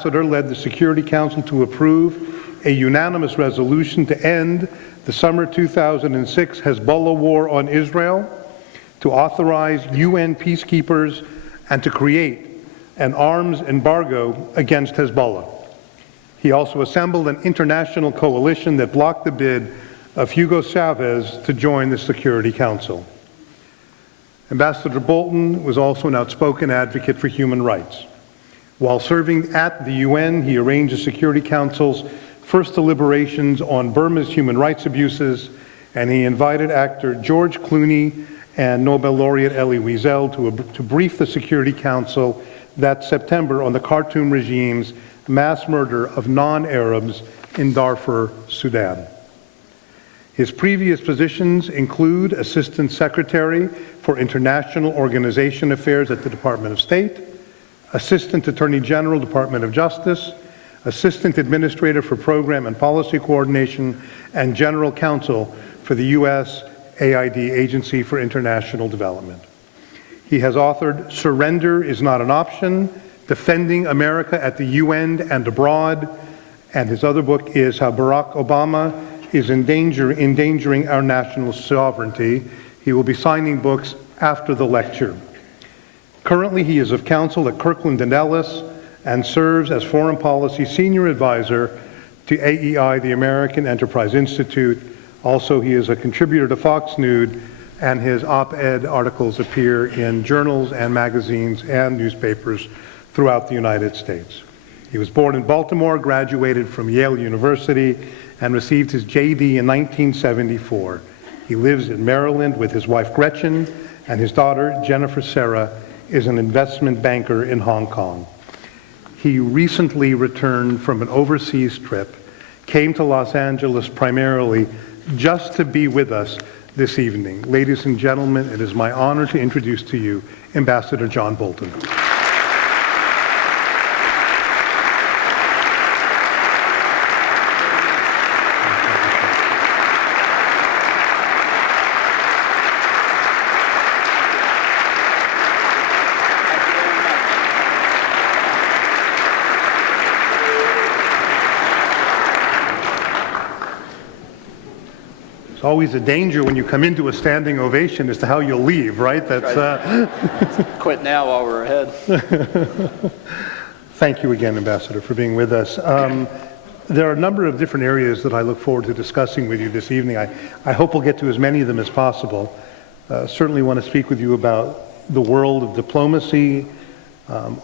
Ambassador led the Security Council to approve a unanimous resolution to end the summer 2006 Hezbollah war on Israel, to authorize UN peacekeepers, and to create an arms embargo against Hezbollah. He also assembled an international coalition that blocked the bid of Hugo Chavez to join the Security Council. Ambassador Bolton was also an outspoken advocate for human rights. While serving at the UN, he arranged the Security Council's first deliberations on Burma's human rights abuses, and he invited actor George Clooney and Nobel laureate Elie Wiesel to brief the Security Council that September on the Khartoum regime's mass murder of non-Arabs in Darfur, Sudan. His previous positions include Assistant Secretary for International Organization Affairs at the Department of State, Assistant Attorney General, Department of Justice, Assistant Administrator for Program and Policy Coordination, and General Counsel for the U.S. AID, Agency for International Development. He has authored Surrender is Not an Option, Defending America at the UN and Abroad, and his other book is How Barack Obama is endangering our national sovereignty. He will be signing books after the lecture. Currently, he is of counsel at Kirkland & Ellis and serves as Foreign Policy Senior Advisor to AEI, the American Enterprise Institute. Also, he is a contributor to Fox News, and his op-ed articles appear in journals and magazines and newspapers throughout the United States. He was born in Baltimore, graduated from Yale University, and received his JD in 1974. He lives in Maryland with his wife Gretchen, and his daughter Jennifer Sarah is an investment banker in Hong Kong. He recently returned from an overseas trip, came to Los Angeles primarily just to be with us this evening. Ladies and gentlemen, it is my honor to introduce to you Ambassador John Bolton. It's always a danger when you come into a standing ovation as to how you'll leave, right? That's Quit now while we're ahead. Thank you again, Ambassador, for being with us. There are a number of different areas that I look forward to discussing with you this evening. I hope we'll get to as many of them as possible. Certainly want to speak with you about the world of diplomacy,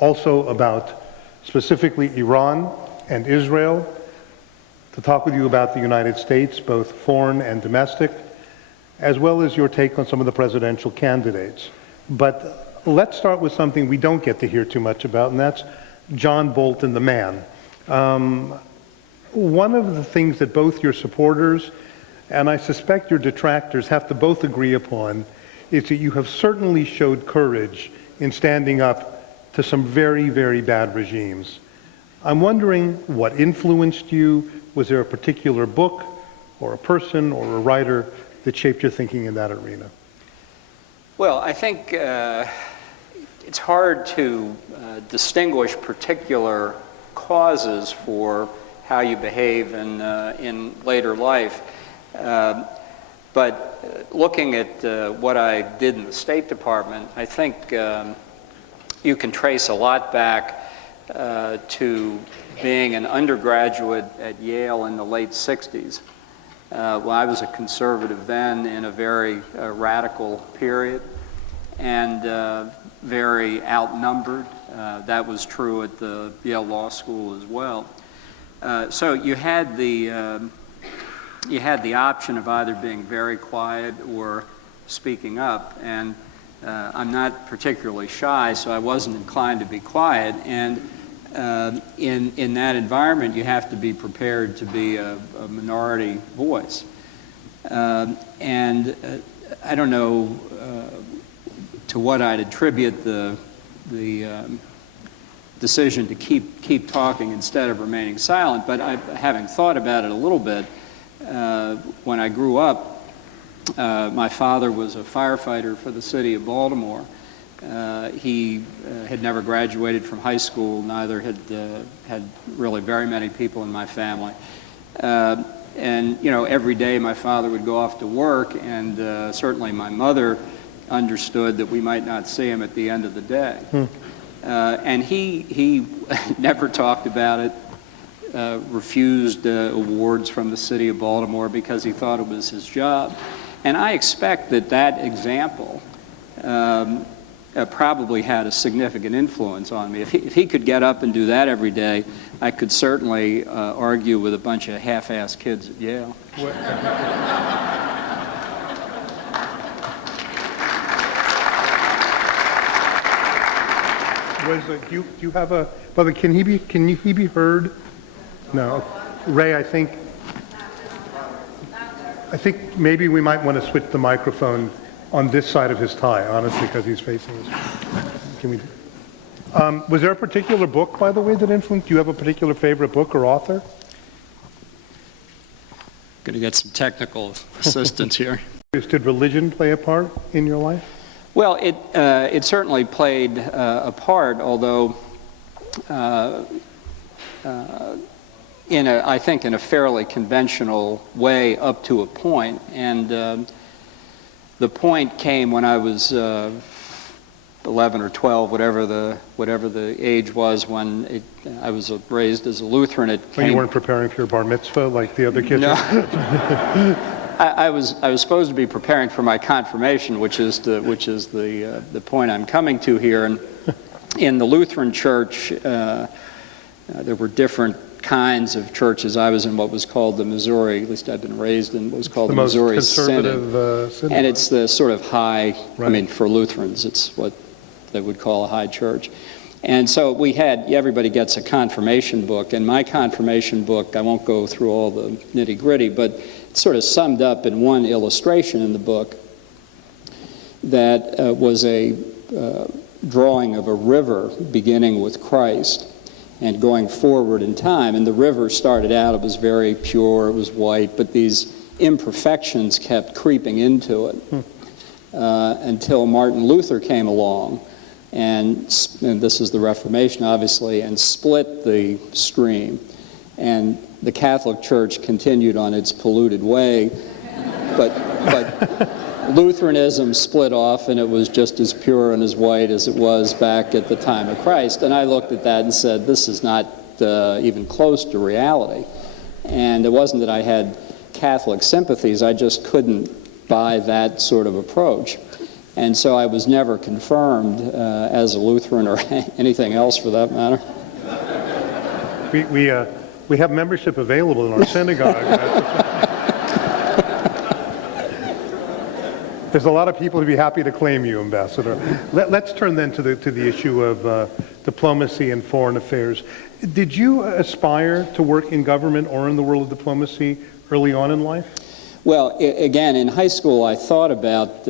also about specifically Iran and Israel, to talk with you about the United States, both foreign and domestic, as well as your take on some of the presidential candidates. But let's start with something we don't get to hear too much about, and that's John Bolton, the man. One of the things that both your supporters and I suspect your detractors have to both agree upon is that you have certainly showed courage in standing up to some very, very bad regimes. I'm wondering what influenced you. Was there a particular book or a person or a writer that shaped your thinking in that arena? Well, I think it's hard to distinguish particular causes for how you behave in later life. But looking at what I did in the State Department, I think you can trace a lot back to being an undergraduate at Yale in the late 60s. Well, I was a conservative then in a very radical period and very outnumbered. That was true at the Yale Law School as well. So you had the option of either being very quiet or speaking up, and I'm not particularly shy, so I wasn't inclined to be quiet. And in that environment, you have to be prepared to be a minority voice. And I don't know to what I'd attribute the decision to keep talking instead of remaining silent, but having thought about it a little bit, when I grew up, my father was a firefighter for the city of Baltimore, He had never graduated from high school, neither had really very many people in my family. And, you know, every day my father would go off to work, and certainly my mother understood that we might not see him at the end of the day. And he never talked about it, refused awards from the city of Baltimore because he thought it was his job. And I expect that that example probably had a significant influence on me. If he could get up and do that every day, I could certainly argue with a bunch of half-assed kids at Yale. Do you have a brother? Can he be heard? No, Ray. I think maybe we might want to switch the microphone on this side of his tie, honestly, because he's facing us. Can we? Was there a particular book, by the way, that influenced? Do you have a particular favorite book or author? Going to get some technical assistance here. Did religion play a part in your life? Well, it certainly played a part, although I think in a fairly conventional way up to a point. And the point came when I was 11 or 12, whatever the age was, when I was raised as a Lutheran. When you weren't preparing for your bar mitzvah like the other kids? No. I was supposed to be preparing for my confirmation, which is the point I'm coming to here. And in the Lutheran Church, there were different kinds of churches. I was in what was called the Missouri, at least I've been raised in what was called the Missouri Synod. And it's the sort of high, right. I mean, for Lutherans, it's what they would call a high church. And so we had, everybody gets a confirmation book, and my confirmation book, I won't go through all the nitty-gritty, but it's sort of summed up in one illustration in the book that was a drawing of a river beginning with Christ and going forward in time. And the river started out, it was very pure, it was white, but these imperfections kept creeping into it until Martin Luther came along, and this is the Reformation, obviously, and split the stream. And the Catholic Church continued on its polluted way, but Lutheranism split off, and it was just as pure and as white as it was back at the time of Christ. And I looked at that and said, this is not even close to reality. And it wasn't that I had Catholic sympathies, I just couldn't buy that sort of approach. And so I was never confirmed as a Lutheran or anything else for that matter. We have membership available in our synagogue. There's a lot of people who'd be happy to claim you, Ambassador. Let's turn then to the issue of diplomacy and foreign affairs. Did you aspire to work in government or in the world of diplomacy early on in life? Well, again, in high school, I thought about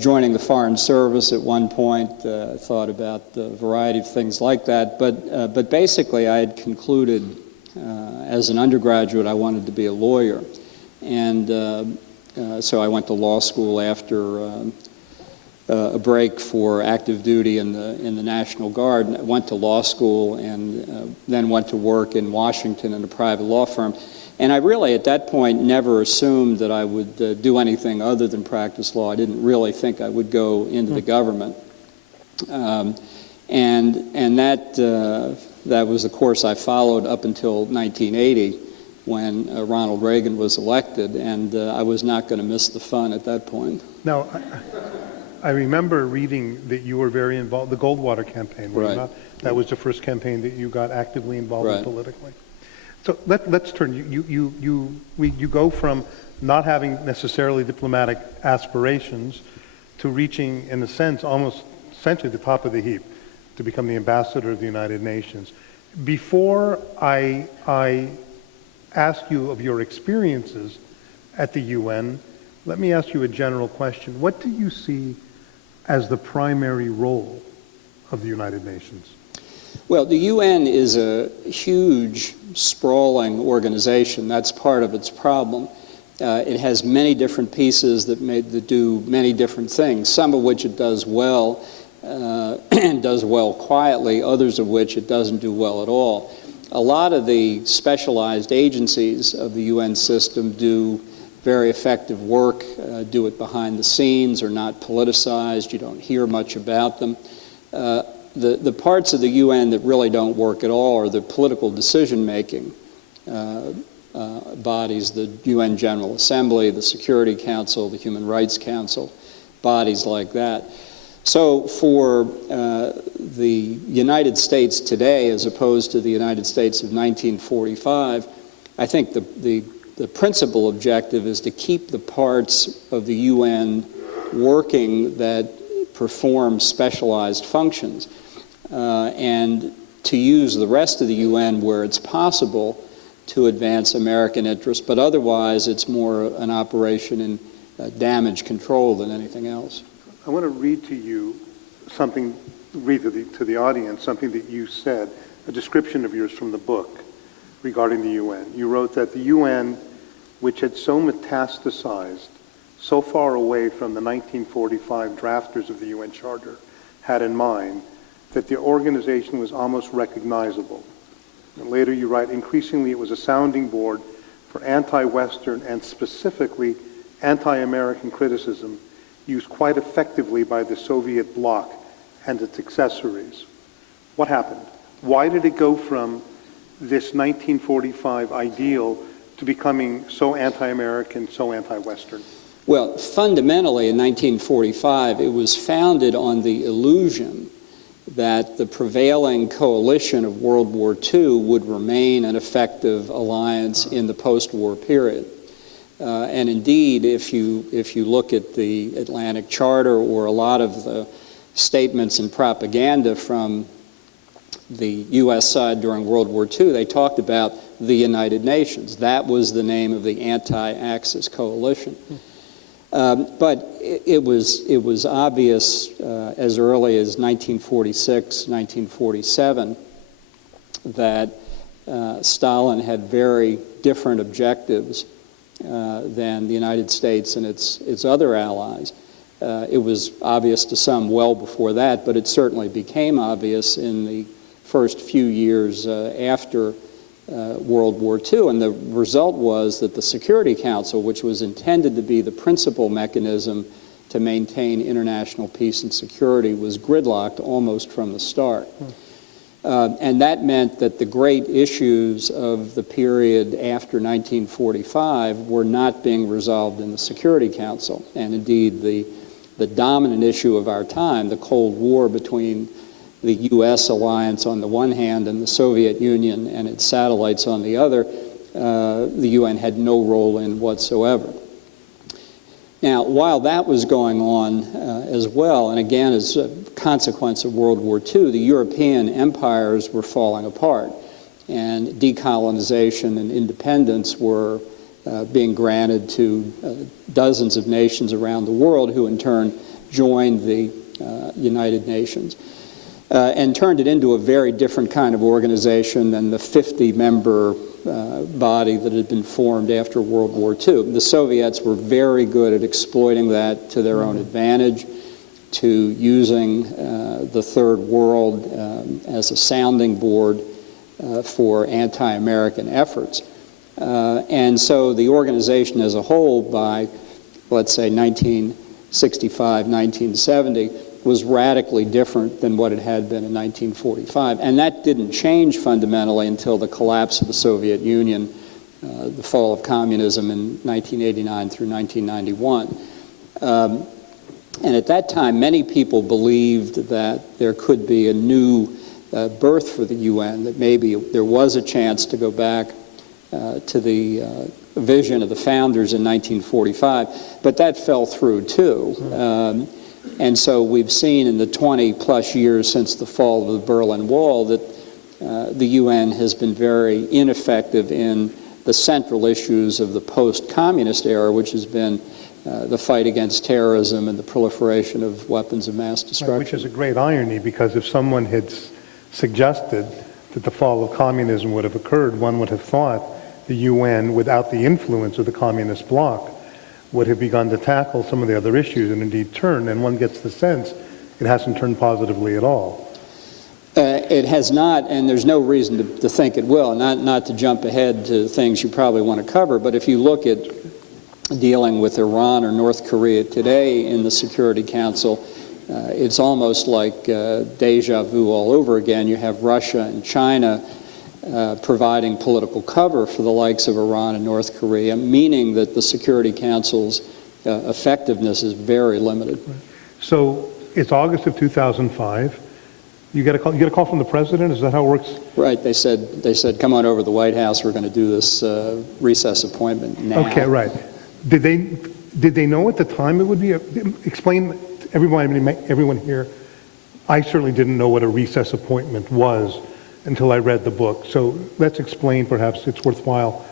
joining the Foreign Service at one point. I thought about a variety of things like that. But basically, I had concluded as an undergraduate I wanted to be a lawyer. And so I went to law school after a break for active duty in the National Guard. And I went to law school and then went to work in Washington in a private law firm. And I really, at that point, never assumed that I would do anything other than practice law. I didn't really think I would go into the government. And that was the course I followed up until 1980, when Ronald Reagan was elected, and I was not going to miss the fun at that point. Now, I remember reading that you were very involved, the Goldwater campaign, were you not? That was the first campaign that you got actively involved in politically. So let's turn, you go from not having necessarily diplomatic aspirations to reaching, in a sense, almost essentially the top of the heap, to become the ambassador of the United Nations. Before I ask you of your experiences at the UN, let me ask you a general question. What do you see as the primary role of the United Nations? Well, the UN is a huge, sprawling organization. That's part of its problem. It has many different pieces that do many different things, some of which it does well and does well quietly, others of which it doesn't do well at all. A lot of the specialized agencies of the UN system do very effective work, do it behind the scenes, are not politicized, you don't hear much about them. The parts of the UN that really don't work at all are the political decision-making bodies, the UN General Assembly, the Security Council, the Human Rights Council, bodies like that. So for the United States today, as opposed to the United States of 1945, I think the principal objective is to keep the parts of the UN working that perform specialized functions, and to use the rest of the UN where it's possible to advance American interests, but otherwise it's more an operation in damage control than anything else. I want to read to you something, to the audience, something that you said, a description of yours from the book regarding the UN. You wrote that the UN, which had so metastasized, so far away from the 1945 drafters of the UN Charter, had in mind that the organization was almost recognizable. And later you write, increasingly it was a sounding board for anti-Western and specifically anti-American criticism used quite effectively by the Soviet bloc and its accessories. What happened? Why did it go from this 1945 ideal to becoming so anti-American, so anti-Western? Well, fundamentally in 1945, it was founded on the illusion that the prevailing coalition of World War II would remain an effective alliance in the post-war period. And indeed, if you look at the Atlantic Charter or a lot of the statements and propaganda from the U.S. side during World War II, they talked about the United Nations. That was the name of the anti-Axis coalition. But it was obvious as early as 1946, 1947, that Stalin had very different objectives than the United States and its other allies. It was obvious to some well before that, but it certainly became obvious in the first few years after World War II, and the result was that the Security Council, which was intended to be the principal mechanism to maintain international peace and security, was gridlocked almost from the start. And that meant that the great issues of the period after 1945 were not being resolved in the Security Council. And indeed, the dominant issue of our time, the Cold War between the U.S. alliance on the one hand and the Soviet Union and its satellites on the other, the UN had no role in whatsoever. Now, while that was going on as well, and again as a consequence of World War II, the European empires were falling apart, and decolonization and independence were being granted to dozens of nations around the world, who in turn joined the United Nations. And turned it into a very different kind of organization than the 50-member body that had been formed after World War II. The Soviets were very good at exploiting that to their own advantage, to using the Third World as a sounding board for anti-American efforts. And so the organization as a whole, by, let's say, 1965, 1970, was radically different than what it had been in 1945. And that didn't change fundamentally until the collapse of the Soviet Union, the fall of communism in 1989 through 1991. And at that time, many people believed that there could be a new birth for the UN, that maybe there was a chance to go back to the vision of the founders in 1945, but that fell through too. And so we've seen in the 20-plus years since the fall of the Berlin Wall that the UN has been very ineffective in the central issues of the post-communist era, which has been the fight against terrorism and the proliferation of weapons of mass destruction. Which is a great irony, because if someone had suggested that the fall of communism would have occurred, one would have thought the UN, without the influence of the communist bloc, would have begun to tackle some of the other issues and indeed turn, and one gets the sense it hasn't turned positively at all. It has not, and there's no reason to think it will. Not to jump ahead to things you probably want to cover, but if you look at dealing with Iran or North Korea today in the Security Council, it's almost like deja vu all over again. You have Russia and China providing political cover for the likes of Iran and North Korea, meaning that the Security Council's effectiveness is very limited. So it's August of 2005. You get a call from the president? Is that how it works? Right. They said, come on over to the White House. We're going to do this recess appointment now. Okay, right. Did they know at the time it would be? Explain, everyone here. I certainly didn't know what a recess appointment was until I read the book. So let's explain. Perhaps it's worthwhile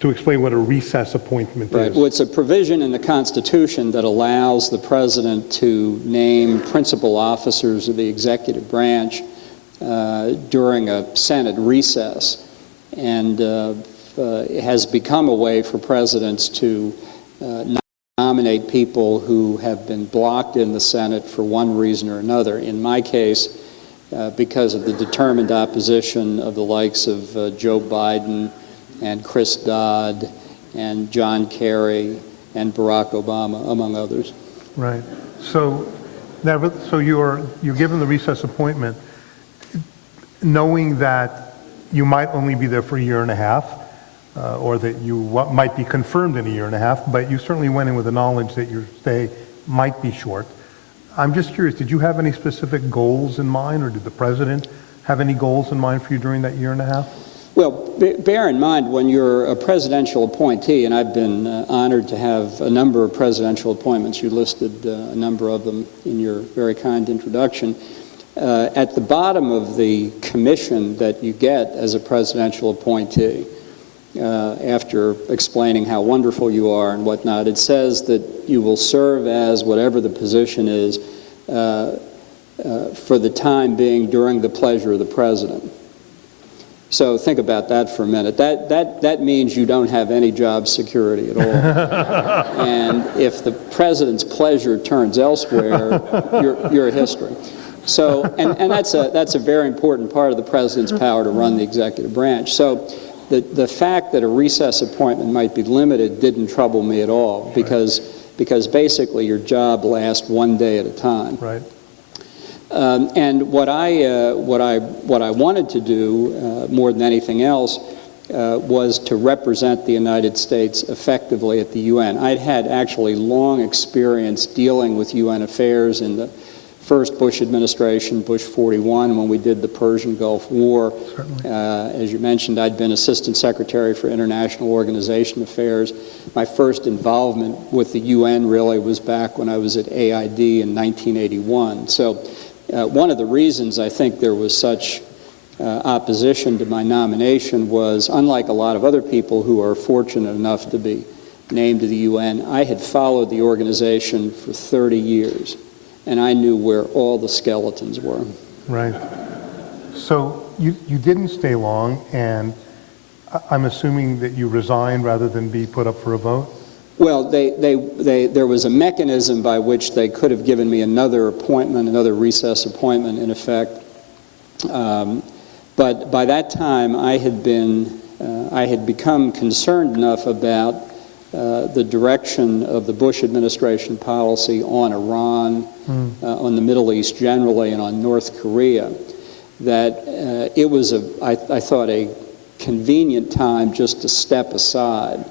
to explain what a recess appointment right. is. Well, it's a provision in the Constitution that allows the president to name principal officers of the executive branch during a Senate recess, and it has become a way for presidents to nominate people who have been blocked in the Senate for one reason or another. In my case, because of the determined opposition of the likes of Joe Biden and Chris Dodd and John Kerry and Barack Obama, among others. Right. So you're given the recess appointment, knowing that you might only be there for a year and a half, or that you might be confirmed in a year and a half, but you certainly went in with the knowledge that your stay might be short. I'm just curious, did you have any specific goals in mind, or did the president have any goals in mind for you during that year and a half? Well, bear in mind, when you're a presidential appointee, and I've been honored to have a number of presidential appointments, you listed a number of them in your very kind introduction, at the bottom of the commission that you get as a presidential appointee, after explaining how wonderful you are and whatnot, it says that you will serve as whatever the position is for the time being during the pleasure of the president. So think about that for a minute. That means you don't have any job security at all. And if the president's pleasure turns elsewhere, you're a history. So, and that's a very important part of the president's power to run the executive branch. So the fact that a recess appointment might be limited didn't trouble me at all, because basically your job lasts one day at a time. Right. And what I wanted to do more than anything else was to represent the United States effectively at the UN. I'd had actually long experience dealing with UN affairs in the first Bush administration, Bush 41, when we did the Persian Gulf War. As you mentioned, I'd been Assistant Secretary for International Organization Affairs. My first involvement with the UN really was back when I was at AID in 1981. So one of the reasons I think there was such opposition to my nomination was, unlike a lot of other people who are fortunate enough to be named to the UN, I had followed the organization for 30 years, and I knew where all the skeletons were. Right. So you didn't stay long, and I'm assuming that you resigned rather than be put up for a vote? Well, there was a mechanism by which they could have given me another appointment, another recess appointment, in effect. But by that time, I had become concerned enough about the direction of the Bush administration policy on Iran, on the Middle East generally, and on North Korea, that it was, I thought, a convenient time just to step aside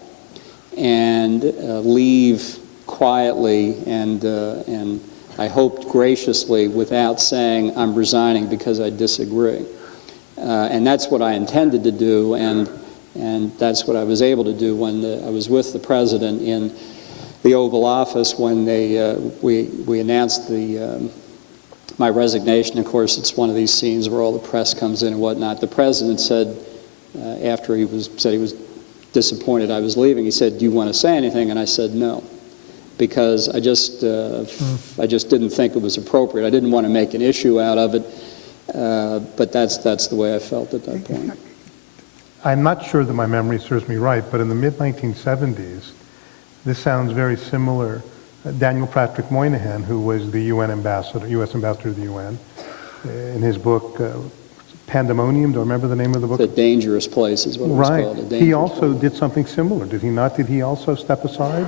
and leave quietly and I hoped graciously, without saying I'm resigning because I disagree. And that's what I intended to do, and that's what I was able to do when I was with the president in the Oval Office when we announced my resignation. Of course, it's one of these scenes where all the press comes in and whatnot. The president said, after he said he was disappointed I was leaving, he said, "Do you want to say anything?" And I said no, because I just didn't think it was appropriate. I didn't want to make an issue out of it, but that's the way I felt at that point. I'm not sure that my memory serves me right, but in the mid-1970s, this sounds very similar. Daniel Patrick Moynihan, who was the UN ambassador, U.S. ambassador to the UN, in his book, Pandemonium, do I remember the name of the book? The Dangerous Place is what it was called. Right. He also did something similar, did he not? Did he also step aside?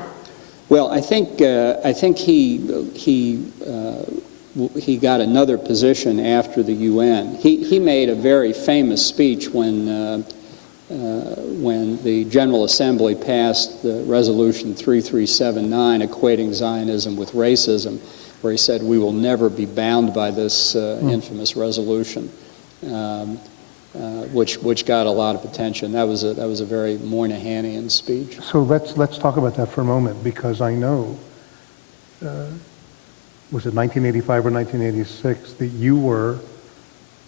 Well, I think he got another position after the UN. He made a very famous speech when the General Assembly passed the Resolution 3379 equating Zionism with racism, where he said, "We will never be bound by this infamous resolution," which got a lot of attention. That was a very Moynihan-ian speech. So let's talk about that for a moment, because I know, was it 1985 or 1986 that you were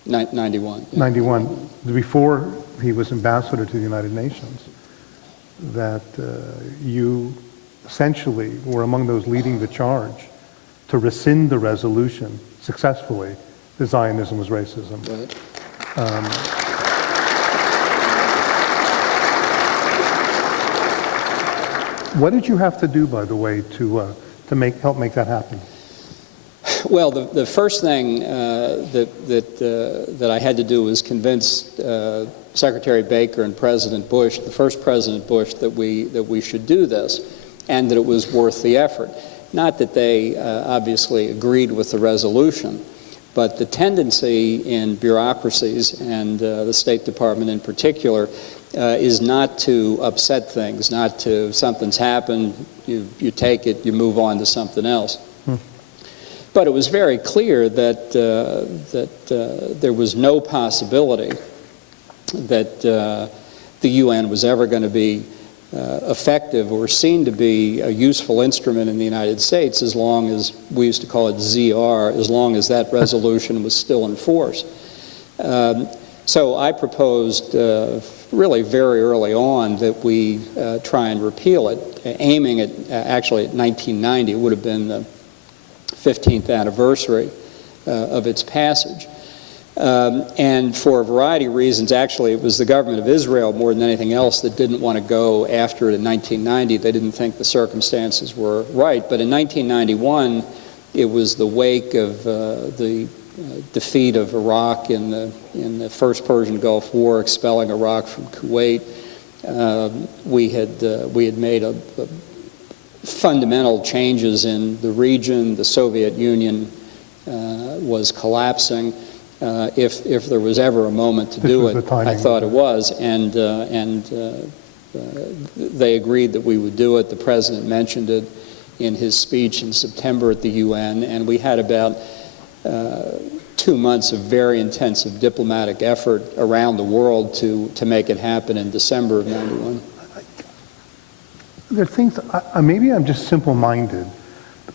91. Yeah. 91, before he was ambassador to the United Nations, that you essentially were among those leading the charge to rescind the resolution successfully that Zionism was racism. Right. What did you have to do, by the way, to help make that happen? Well, the first thing that I had to do was convince Secretary Baker and President Bush, the first President Bush, that we should do this, and that it was worth the effort. Not that they obviously agreed with the resolution, but the tendency in bureaucracies, and the State Department in particular, is not to upset things, not to, something's happened, you take it, you move on to something else. But it was very clear that there was no possibility that the UN was ever going to be effective or seen to be a useful instrument in the United States as long as, we used to call it ZR, as long as that resolution was still in force. So I proposed really very early on that we try and repeal it, aiming at actually at 1990. It would have been the 15th anniversary of its passage. And for a variety of reasons, actually, it was the government of Israel more than anything else that didn't want to go after it in 1990. They didn't think the circumstances were right. But in 1991, it was the wake of the defeat of Iraq in the First Persian Gulf War, expelling Iraq from Kuwait. We had made a fundamental changes in the region. The Soviet Union was collapsing. If there was ever a moment to do it, I thought it was, and they agreed that we would do it. The President mentioned it in his speech in September at the UN, and we had about 2 months of very intensive diplomatic effort around the world to make it happen in December of '91. There are things, maybe I'm just simple-minded,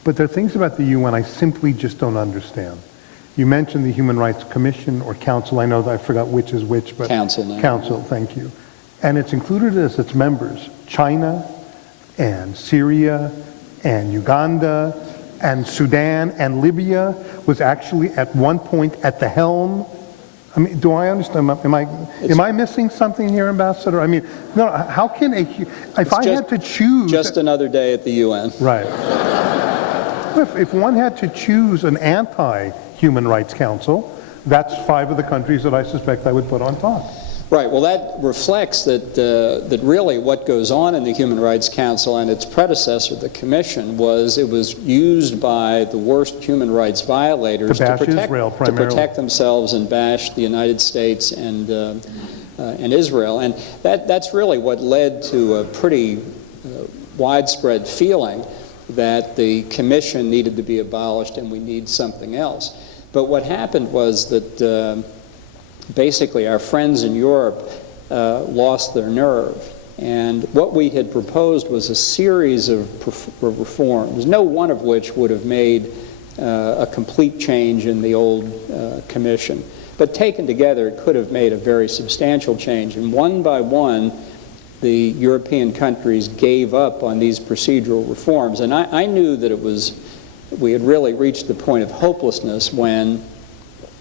but there are things about the UN I simply just don't understand. You mentioned the Human Rights Commission or Council. I know that I forgot which is which, but Council now. Council, thank you. And it's included as its members China and Syria and Uganda and Sudan and Libya was actually at one point at the helm. I mean, do I understand? Am I missing something here, Ambassador? I mean, no. How can if I had to choose? Just another day at the UN. Right. If one had to choose an anti-Human Rights Council, that's 5 of the countries that I suspect I would put on top. Right. Well, that reflects that really what goes on in the Human Rights Council and its predecessor, the Commission, was used by the worst human rights violators to protect themselves and bash the United States and Israel. And that's really what led to a pretty widespread feeling that the Commission needed to be abolished and we need something else. But what happened was that basically our friends in Europe lost their nerve. And what we had proposed was a series of reforms, no one of which would have made a complete change in the old Commission. But taken together, it could have made a very substantial change. And one by one, the European countries gave up on these procedural reforms. And I knew that we had really reached the point of hopelessness when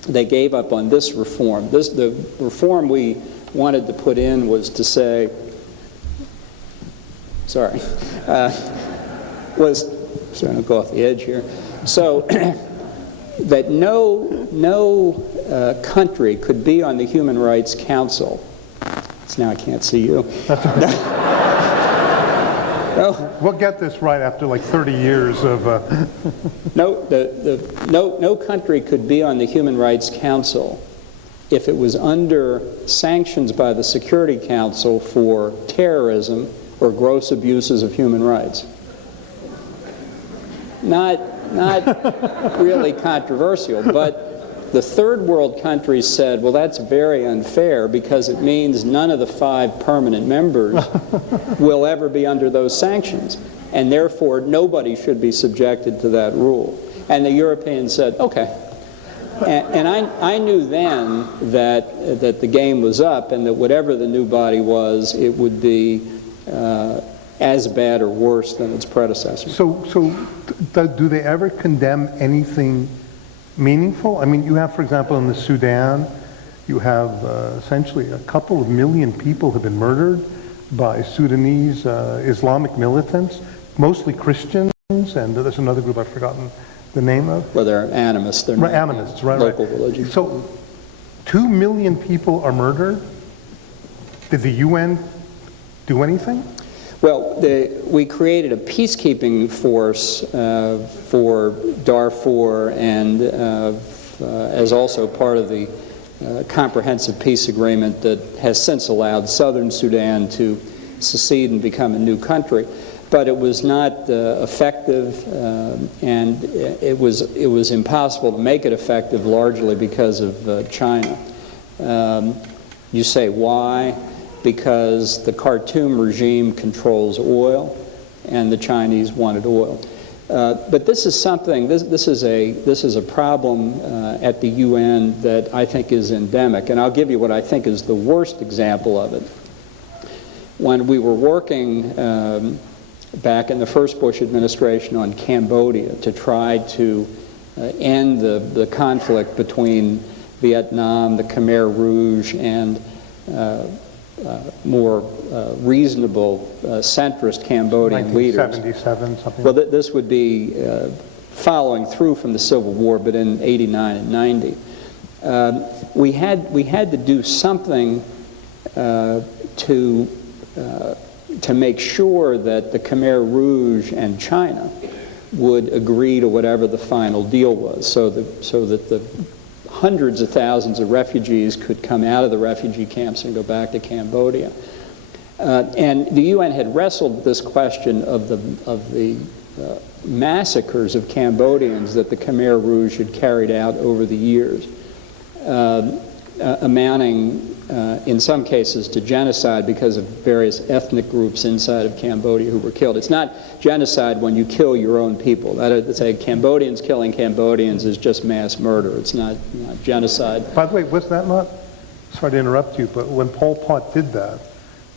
they gave up on this reform. The reform we wanted to put in was to say, sorry, was starting to go off the edge here. So that no country could be on the Human Rights Council. Now I can't see you. No. We'll get this right after like 30 years of... No country could be on the Human Rights Council if it was under sanctions by the Security Council for terrorism or gross abuses of human rights. Not really controversial, but the third world countries said, well, that's very unfair because it means none of the 5 permanent members will ever be under those sanctions, and therefore nobody should be subjected to that rule. And the Europeans said, okay. And I knew then that the game was up and that whatever the new body was, it would be as bad or worse than its predecessor. So do they ever condemn anything meaningful? I mean, you have, for example, in the Sudan, you have essentially a couple of million people have been murdered by Sudanese Islamic militants, mostly Christians, and there's another group I've forgotten the name of. Well, they're animists. They're not animists, right? Local religion. So 2 million people are murdered. Did the UN do anything? Well, we created a peacekeeping force for Darfur and as also part of the comprehensive peace agreement that has since allowed southern Sudan to secede and become a new country. But it was not effective, and it was impossible to make it effective largely because of China. You say why? Because the Khartoum regime controls oil, and the Chinese wanted oil. But this is something. This is a problem at the UN that I think is endemic, and I'll give you what I think is the worst example of it. When we were working back in the first Bush administration on Cambodia to try to end the conflict between Vietnam, the Khmer Rouge, and more reasonable centrist Cambodian leaders. 1977, something. Well, this would be following through from the Civil War, but in '89 and '90. We had to do something to make sure that the Khmer Rouge and China would agree to whatever the final deal was, so that the hundreds of thousands of refugees could come out of the refugee camps and go back to Cambodia. And the UN had wrestled with this question of the massacres of Cambodians that the Khmer Rouge had carried out over the years, amounting in some cases to genocide because of various ethnic groups inside of Cambodia who were killed. It's not genocide when you kill your own people. That is to say, Cambodians killing Cambodians is just mass murder. It's not genocide. By the way, was that not, sorry to interrupt you, but when Pol Pot did that,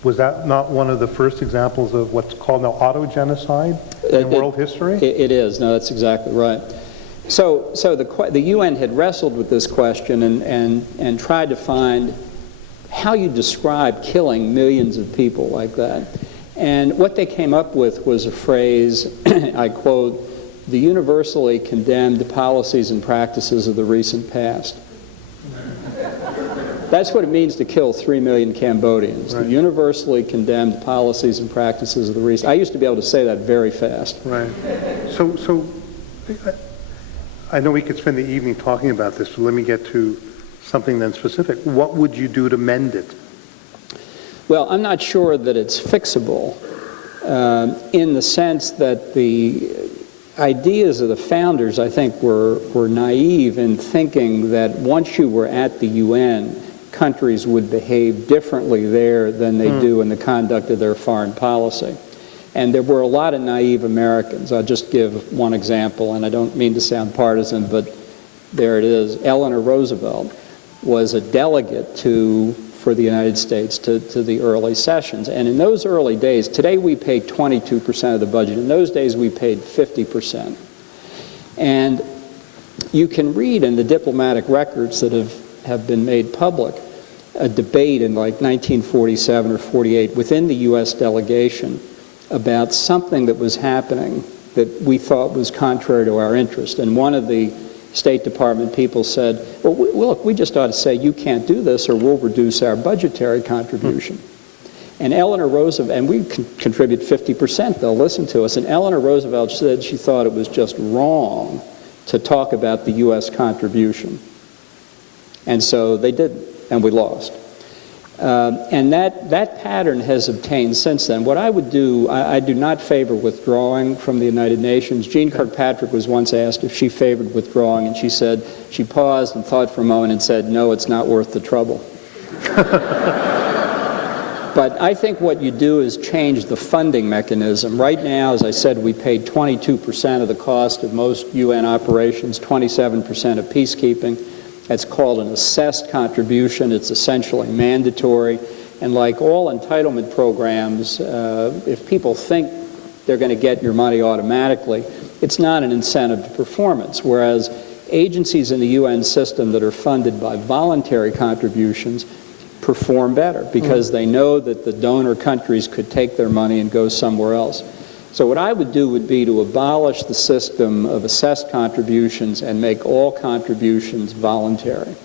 was that not one of the first examples of what's called now auto-genocide in world history? It is. No, that's exactly right. So the UN had wrestled with this question and tried to find how you describe killing millions of people like that. And what they came up with was a phrase, I quote, "the universally condemned policies and practices of the recent past." That's what it means to kill 3 million Cambodians. Right. The universally condemned policies and practices of the recent. I used to be able to say that very fast. Right. So I know we could spend the evening talking about this, but let me get to something then specific. What would you do to mend it? Well, I'm not sure that it's fixable in the sense that the ideas of the founders, I think, were naive in thinking that once you were at the UN, countries would behave differently there than they do in the conduct of their foreign policy. And there were a lot of naive Americans. I'll just give one example, and I don't mean to sound partisan, but there it is. Eleanor Roosevelt was a delegate for the United States to the early sessions. And in those early days, today we pay 22% of the budget. In those days we paid 50%. And you can read in the diplomatic records that have been made public a debate in like 1947 or 48 within the U.S. delegation about something that was happening that we thought was contrary to our interest. And one of the State Department people said, well, look, we just ought to say you can't do this or we'll reduce our budgetary contribution. And Eleanor Roosevelt, and we contribute 50%, they'll listen to us, and Eleanor Roosevelt said she thought it was just wrong to talk about the U.S. contribution. And so they didn't, and we lost. And that pattern has obtained since then. What I would do, I do not favor withdrawing from the United Nations. Jean Kirkpatrick was once asked if she favored withdrawing, and she said, she paused and thought for a moment and said, no, it's not worth the trouble. But I think what you do is change the funding mechanism. Right now, as I said, we pay 22% of the cost of most UN operations, 27% of peacekeeping. That's called an assessed contribution. It's essentially mandatory. And like all entitlement programs, if people think they're going to get your money automatically, it's not an incentive to performance. Whereas agencies in the UN system that are funded by voluntary contributions perform better because they know that the donor countries could take their money and go somewhere else. So what I would do would be to abolish the system of assessed contributions and make all contributions voluntary.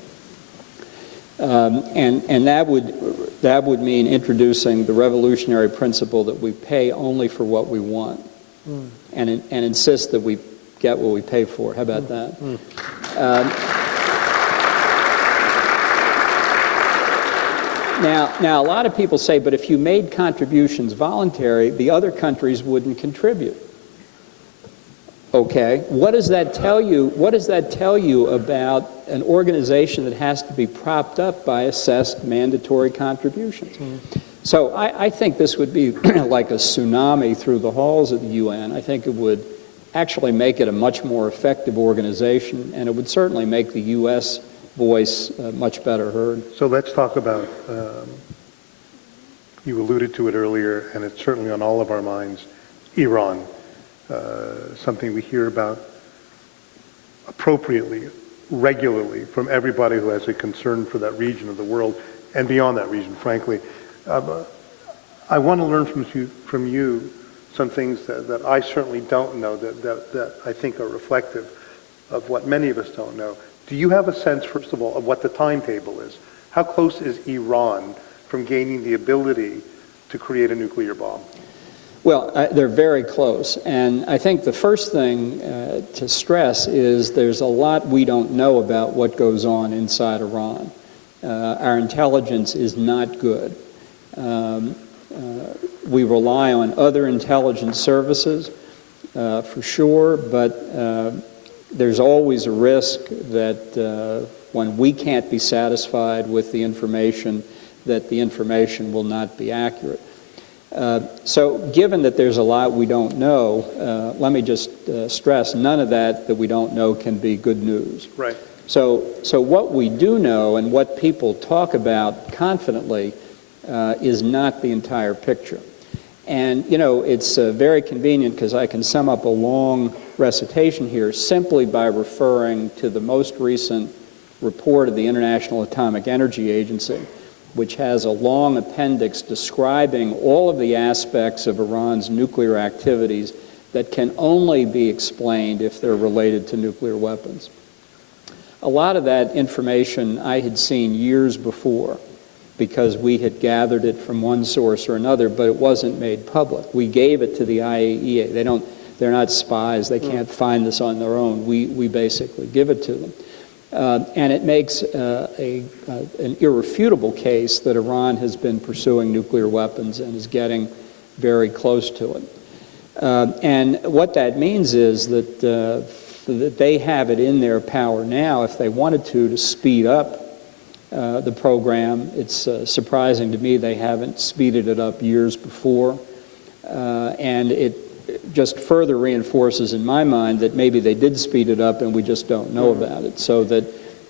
And that would mean introducing the revolutionary principle that we pay only for what we want and insist that we get what we pay for. How about that? Now, a lot of people say, but if you made contributions voluntary, the other countries wouldn't contribute. Okay, what does that tell you? What does that tell you about an organization that has to be propped up by assessed mandatory contributions? So I think this would be like a tsunami through the halls of the UN. I think it would actually make it a much more effective organization, and it would certainly make the U.S. voice much better heard. So let's talk about, you alluded to it earlier, and it's certainly on all of our minds, Iran. Something we hear about appropriately, regularly, from everybody who has a concern for that region of the world and beyond that region, frankly. I want to learn from you some things that I certainly don't know that I think are reflective of what many of us don't know. Do you have a sense, first of all, of what the timetable is? How close is Iran from gaining the ability to create a nuclear bomb? Well, they're very close. And I think the first thing to stress is there's a lot we don't know about what goes on inside Iran. Our intelligence is not good. We rely on other intelligence services, for sure, but there's always a risk that when we can't be satisfied with the information, that the information will not be accurate. So given that there's a lot we don't know, let me just stress, none of that we don't know can be good news. Right. So what we do know and what people talk about confidently is not the entire picture. And, you know, it's very convenient because I can sum up a long recitation here simply by referring to the most recent report of the International Atomic Energy Agency, which has a long appendix describing all of the aspects of Iran's nuclear activities that can only be explained if they're related to nuclear weapons. A lot of that information I had seen years before because we had gathered it from one source or another, but it wasn't made public. We gave it to the IAEA. They're not spies. They can't find this on their own. We basically give it to them. And it makes an irrefutable case that Iran has been pursuing nuclear weapons and is getting very close to it. And what that means is that they have it in their power now, if they wanted to speed up the program. It's surprising to me they haven't speeded it up years before. And it just further reinforces in my mind that maybe they did speed it up and we just don't know about it. So that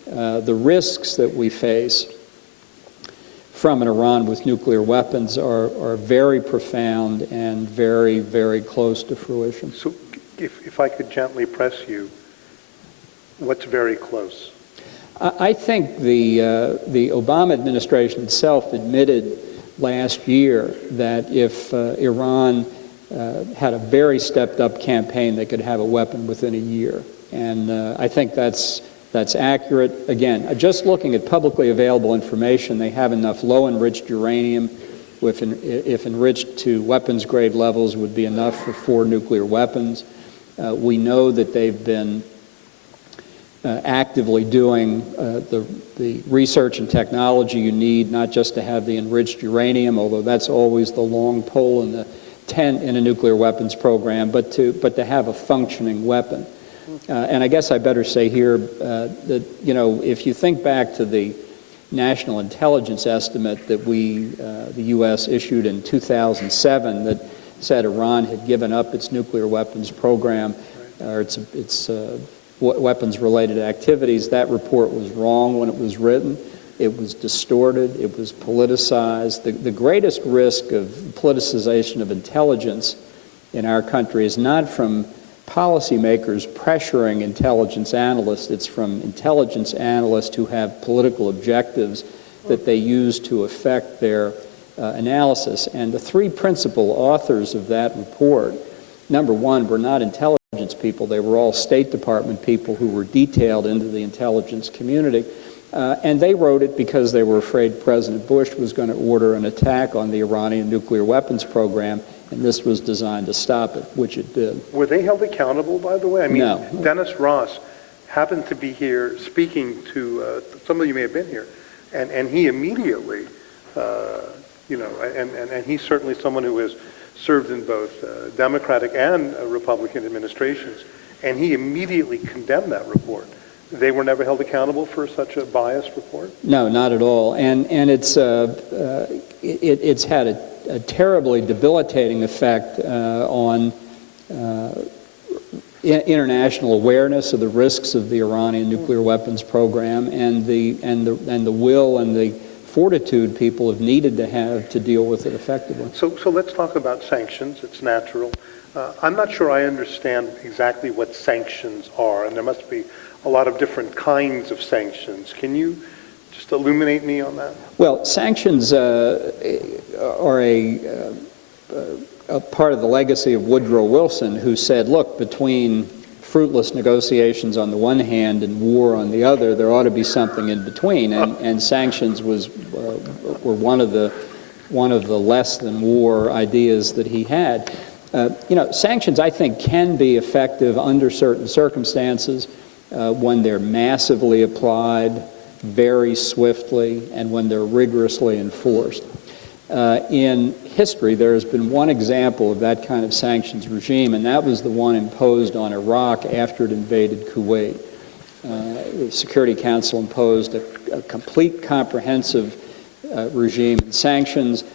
the risks that we face from an Iran with nuclear weapons are very profound and very, very close to fruition. So if I could gently press you, what's very close? I think the Obama administration itself admitted last year that if Iran had a very stepped-up campaign, they could have a weapon within a year. And I think that's accurate. Again, just looking at publicly available information, they have enough low-enriched uranium, if enriched to weapons-grade levels, would be enough for 4 nuclear weapons. We know that they've been actively doing the research and technology you need, not just to have the enriched uranium, although that's always the long pole in the tent in a nuclear weapons program, but to have a functioning weapon. And I guess I better say here that, you know, if you think back to the national intelligence estimate that the U.S. issued in 2007 that said Iran had given up its nuclear weapons program, or its weapons-related activities, that report was wrong when it was written. It was distorted. It was politicized. The greatest risk of politicization of intelligence in our country is not from policymakers pressuring intelligence analysts. It's from intelligence analysts who have political objectives that they use to affect their analysis. And the 3 principal authors of that report, number one, were not intelligence people. They were all State Department people who were detailed into the intelligence community. And they wrote it because they were afraid President Bush was going to order an attack on the Iranian nuclear weapons program, and this was designed to stop it, which it did. Were they held accountable, by the way? I mean, no. Dennis Ross happened to be here speaking to, some of you may have been here, and he immediately, you know, and he's certainly someone who has served in both Democratic and Republican administrations, and he immediately condemned that report. They were never held accountable for such a biased report? No, not at all. And it's had a terribly debilitating effect on international awareness of the risks of the Iranian nuclear weapons program and the will and the fortitude people have needed to have to deal with it effectively. So let's talk about sanctions. It's natural. I'm not sure I understand exactly what sanctions are, and there must be a lot of different kinds of sanctions. Can you just illuminate me on that? Well, sanctions are a part of the legacy of Woodrow Wilson, who said, look, between fruitless negotiations on the one hand and war on the other, there ought to be something in between, and sanctions were one of the less than war ideas that he had. You know, sanctions, I think, can be effective under certain circumstances when they're massively applied very swiftly and when they're rigorously enforced. In history, there has been one example of that kind of sanctions regime, and that was the one imposed on Iraq after it invaded Kuwait. The Security Council imposed a complete comprehensive regime of sanctions,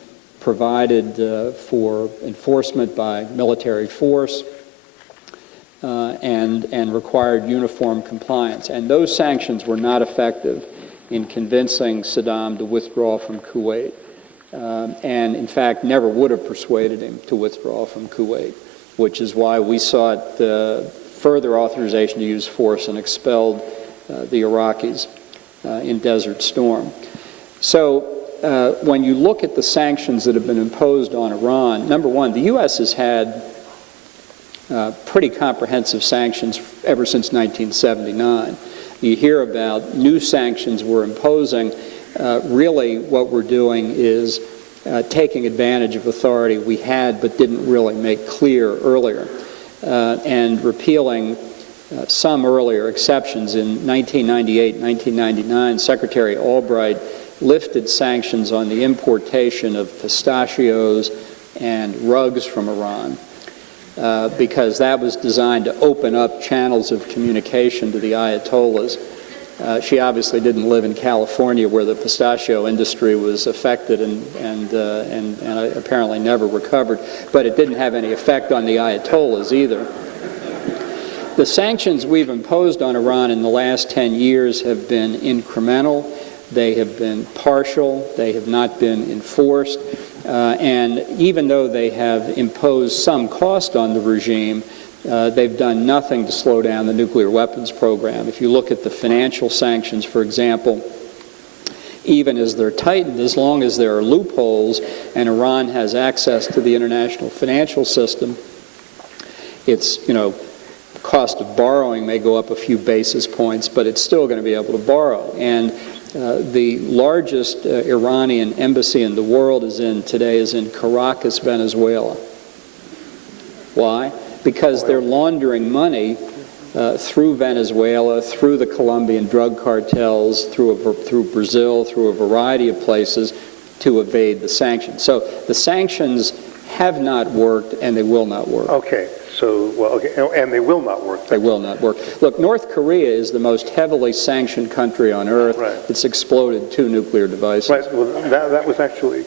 provided for enforcement by military force, and required uniform compliance. And those sanctions were not effective in convincing Saddam to withdraw from Kuwait. And in fact never would have persuaded him to withdraw from Kuwait, which is why we sought further authorization to use force and expelled the Iraqis in Desert Storm. So when you look at the sanctions that have been imposed on Iran, number one, the U.S. has had pretty comprehensive sanctions ever since 1979. You hear about new sanctions we're imposing. Really what we're doing is taking advantage of authority we had but didn't really make clear earlier, and repealing some earlier exceptions. In 1998, 1999, Secretary Albright lifted sanctions on the importation of pistachios and rugs from Iran because that was designed to open up channels of communication to the Ayatollahs. She obviously didn't live in California where the pistachio industry was affected and apparently never recovered, but it didn't have any effect on the Ayatollahs either. The sanctions we've imposed on Iran in the last 10 years have been incremental, they have been partial, they have not been enforced, and even though they have imposed some cost on the regime, They've done nothing to slow down the nuclear weapons program. If you look at the financial sanctions, for example, even as they're tightened, as long as there are loopholes and Iran has access to the international financial system, its, cost of borrowing may go up a few basis points, but it's still going to be able to borrow. And the largest Iranian embassy in the world today is in Caracas, Venezuela. Why? Because they're laundering money through Venezuela, through the Colombian drug cartels, through Brazil, through a variety of places to evade the sanctions. So the sanctions have not worked, and they will not work. Okay. And they will not work. They will not work. Look, North Korea is the most heavily sanctioned country on earth. Right. It's exploded 2 nuclear devices. Right. Well, that was actually,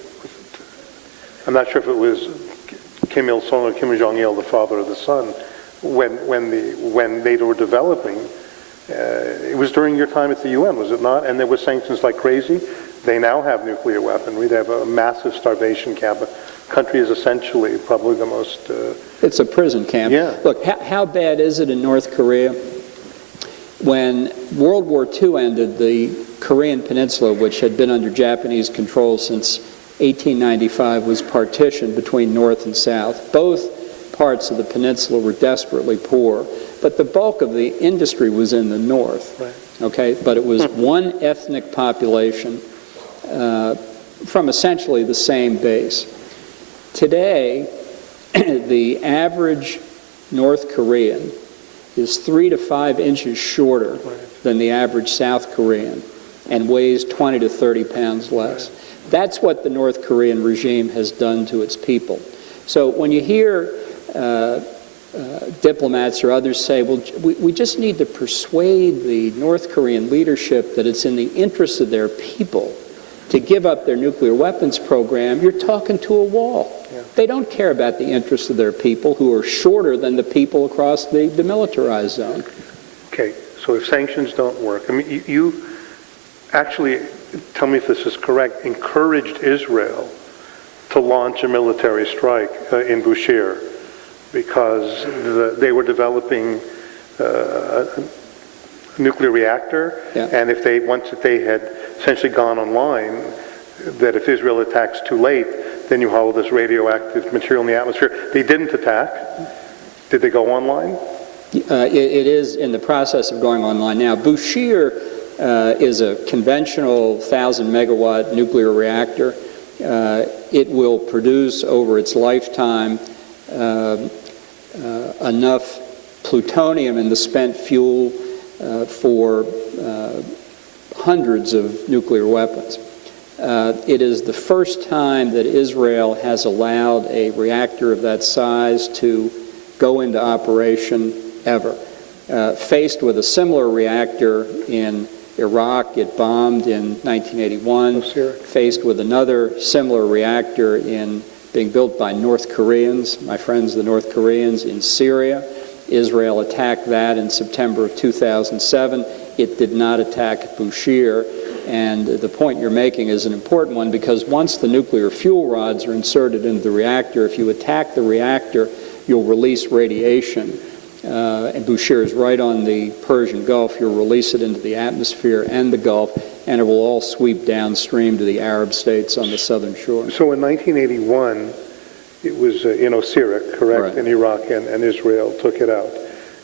I'm not sure if it was Kim Il-sung or Kim Jong-il, the father of the son, when they were developing. It was during your time at the UN, was it not? And there were sanctions like crazy. They now have nuclear weaponry. They have a massive starvation camp. The country is essentially probably the most... It's a prison camp. Yeah. Look, how bad is it in North Korea? When World War II ended, the Korean Peninsula, which had been under Japanese control since 1895, was partitioned between North and South. Both parts of the peninsula were desperately poor, but the bulk of the industry was in the north. Right. Okay, but it was one ethnic population from essentially the same base. Today, the average North Korean is 3 to 5 inches shorter than the average South Korean and weighs 20 to 30 pounds less. That's what the North Korean regime has done to its people. So when you hear diplomats or others say, well, we just need to persuade the North Korean leadership that it's in the interest of their people to give up their nuclear weapons program, you're talking to a wall. Yeah. They don't care about the interests of their people, who are shorter than the people across the demilitarized zone. Okay, so if sanctions don't work, I mean, you actually, tell me if this is correct, encouraged Israel to launch a military strike in Bushehr because they were developing a nuclear reactor, yeah. And once they had essentially gone online, that if Israel attacks too late, then you have all this radioactive material in the atmosphere. They didn't attack. Did they go online? It is in the process of going online now. Bushehr is a conventional 1,000-megawatt nuclear reactor. It will produce over its lifetime enough plutonium in the spent fuel for hundreds of nuclear weapons. It is the first time that Israel has allowed a reactor of that size to go into operation ever. Faced with a similar reactor in Iraq, it bombed in 1981. Faced with another similar reactor being built by North Koreans, my friends the North Koreans, in Syria. Israel attacked that in September of 2007. It did not attack Bushehr. And the point you're making is an important one, because once the nuclear fuel rods are inserted into the reactor, if you attack the reactor, you'll release radiation. And Bushehr is right on the Persian Gulf. You'll release it into the atmosphere and the Gulf, and it will all sweep downstream to the Arab states on the southern shore. So in 1981, it was in Osirak, correct? Right. In Iraq, and Israel took it out.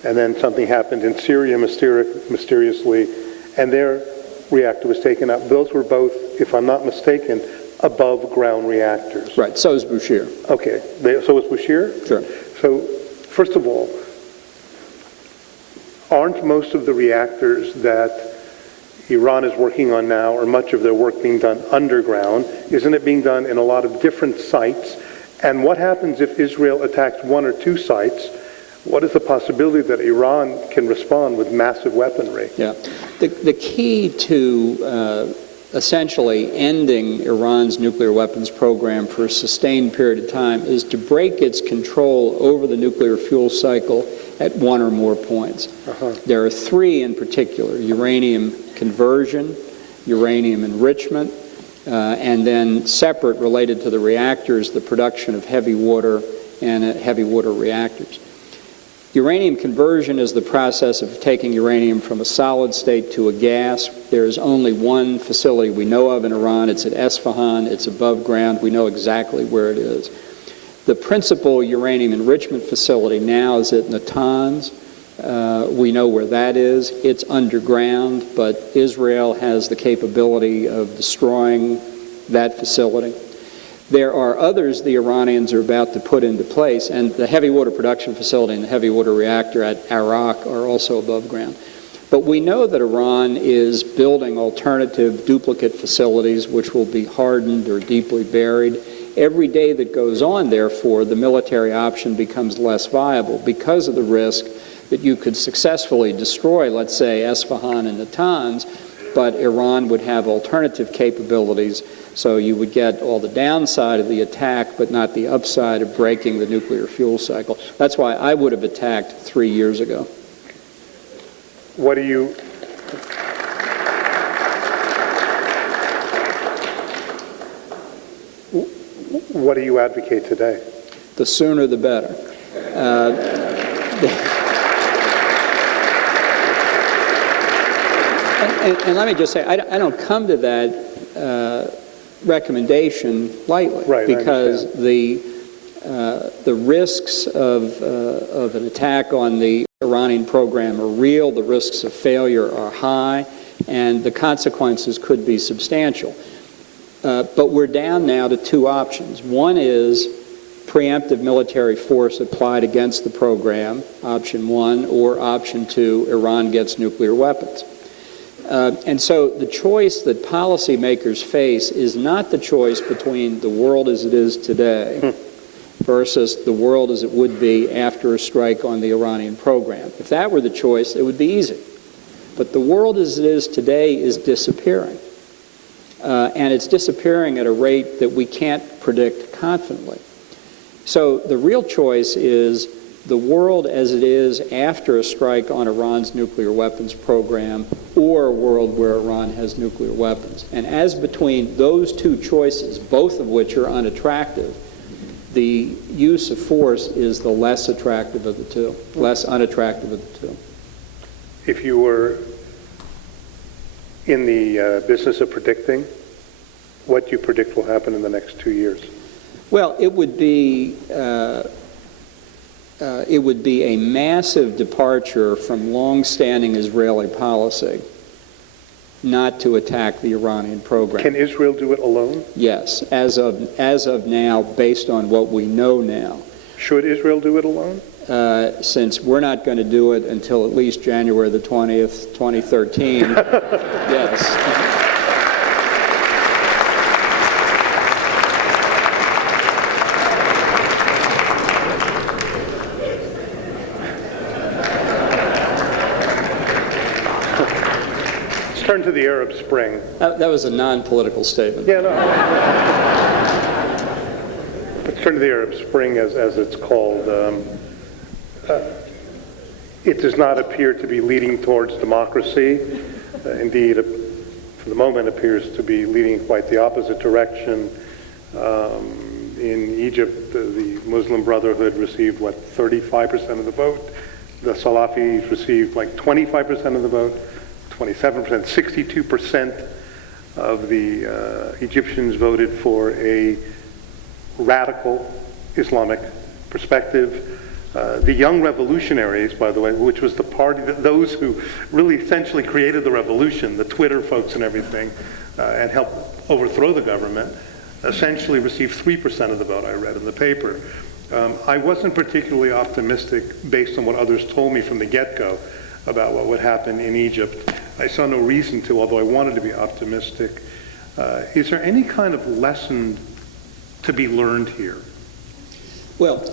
And then something happened in Syria mysteriously, and their reactor was taken out. Those were both, if I'm not mistaken, above-ground reactors. Right, so is Bushehr. Okay, so is Bushehr? Sure. So, first of all, aren't most of the reactors that Iran is working on now, or much of their work being done underground? Isn't it being done in a lot of different sites? And what happens if Israel attacks 1 or 2 sites? What is the possibility that Iran can respond with massive weaponry? Yeah. The key to essentially ending Iran's nuclear weapons program for a sustained period of time is to break its control over the nuclear fuel cycle at 1 or more points. There are 3 in particular: uranium conversion, uranium enrichment, and then separate, related to the reactors, the production of heavy water and heavy water reactors. Uranium conversion is the process of taking uranium from a solid state to a gas. There is only one facility we know of in Iran. It's at Esfahan. It's above ground. We know exactly where it is. The principal uranium enrichment facility now is at Natanz. We know where that is. It's underground, but Israel has the capability of destroying that facility. There are others the Iranians are about to put into place, and the heavy water production facility and the heavy water reactor at Arak are also above ground. But we know that Iran is building alternative duplicate facilities which will be hardened or deeply buried. Every day that goes on, therefore, the military option becomes less viable because of the risk that you could successfully destroy, let's say, Esfahan and Natanz, but Iran would have alternative capabilities, so you would get all the downside of the attack, but not the upside of breaking the nuclear fuel cycle. That's why I would have attacked 3 years ago. What do you advocate today? The sooner the better. And let me just say, I don't come to that recommendation lightly, right, because the risks of an attack on the Iranian program are real, the risks of failure are high, and the consequences could be substantial. But we're down now to two options. One is preemptive military force applied against the program, option one, or option two, Iran gets nuclear weapons. And so the choice that policymakers face is not the choice between the world as it is today versus the world as it would be after a strike on the Iranian program. If that were the choice, it would be easy. But the world as it is today is disappearing. And it's disappearing at a rate that we can't predict confidently. So the real choice is the world as it is after a strike on Iran's nuclear weapons program, or a world where Iran has nuclear weapons. And as between those two choices, both of which are unattractive, the use of force is the less attractive of the two, less unattractive of the two. If you were in the business of predicting, what do you predict will happen in the next 2 years? Well, it would be a massive departure from long-standing Israeli policy not to attack the Iranian program. Can Israel do it alone? Yes, as of now, based on what we know now. Should Israel do it alone? Since we're not going to do it until at least January the 20th, 2013, yes. Turn to the Arab Spring. That was a non-political statement. Yeah, no. Let's turn to the Arab Spring, as it's called. It does not appear to be leading towards democracy. Indeed, for the moment, appears to be leading in quite the opposite direction. In Egypt, the Muslim Brotherhood received, 35% of the vote. The Salafis received 25% of the vote. 27%, 62% of the Egyptians voted for a radical Islamic perspective. The Young Revolutionaries, by the way, which was the party, those who really essentially created the revolution, the Twitter folks and everything, and helped overthrow the government, essentially received 3% of the vote, I read in the paper. I wasn't particularly optimistic based on what others told me from the get-go about what would happen in Egypt. I saw no reason to, although I wanted to be optimistic. Is there any kind of lesson to be learned here? Well,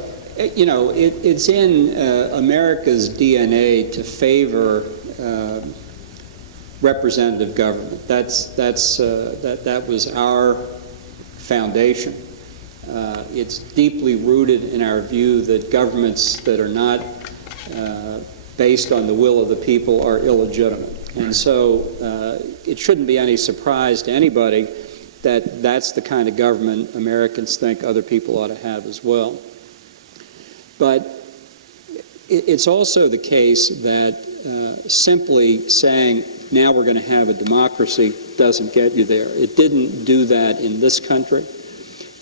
you know, it's in America's DNA to favor representative government. That was our foundation. It's deeply rooted in our view that governments that are not based on the will of the people are illegitimate. And so it shouldn't be any surprise to anybody that that's the kind of government Americans think other people ought to have as well. But It's also the case that simply saying, now we're going to have a democracy doesn't get you there. It didn't do that in this country.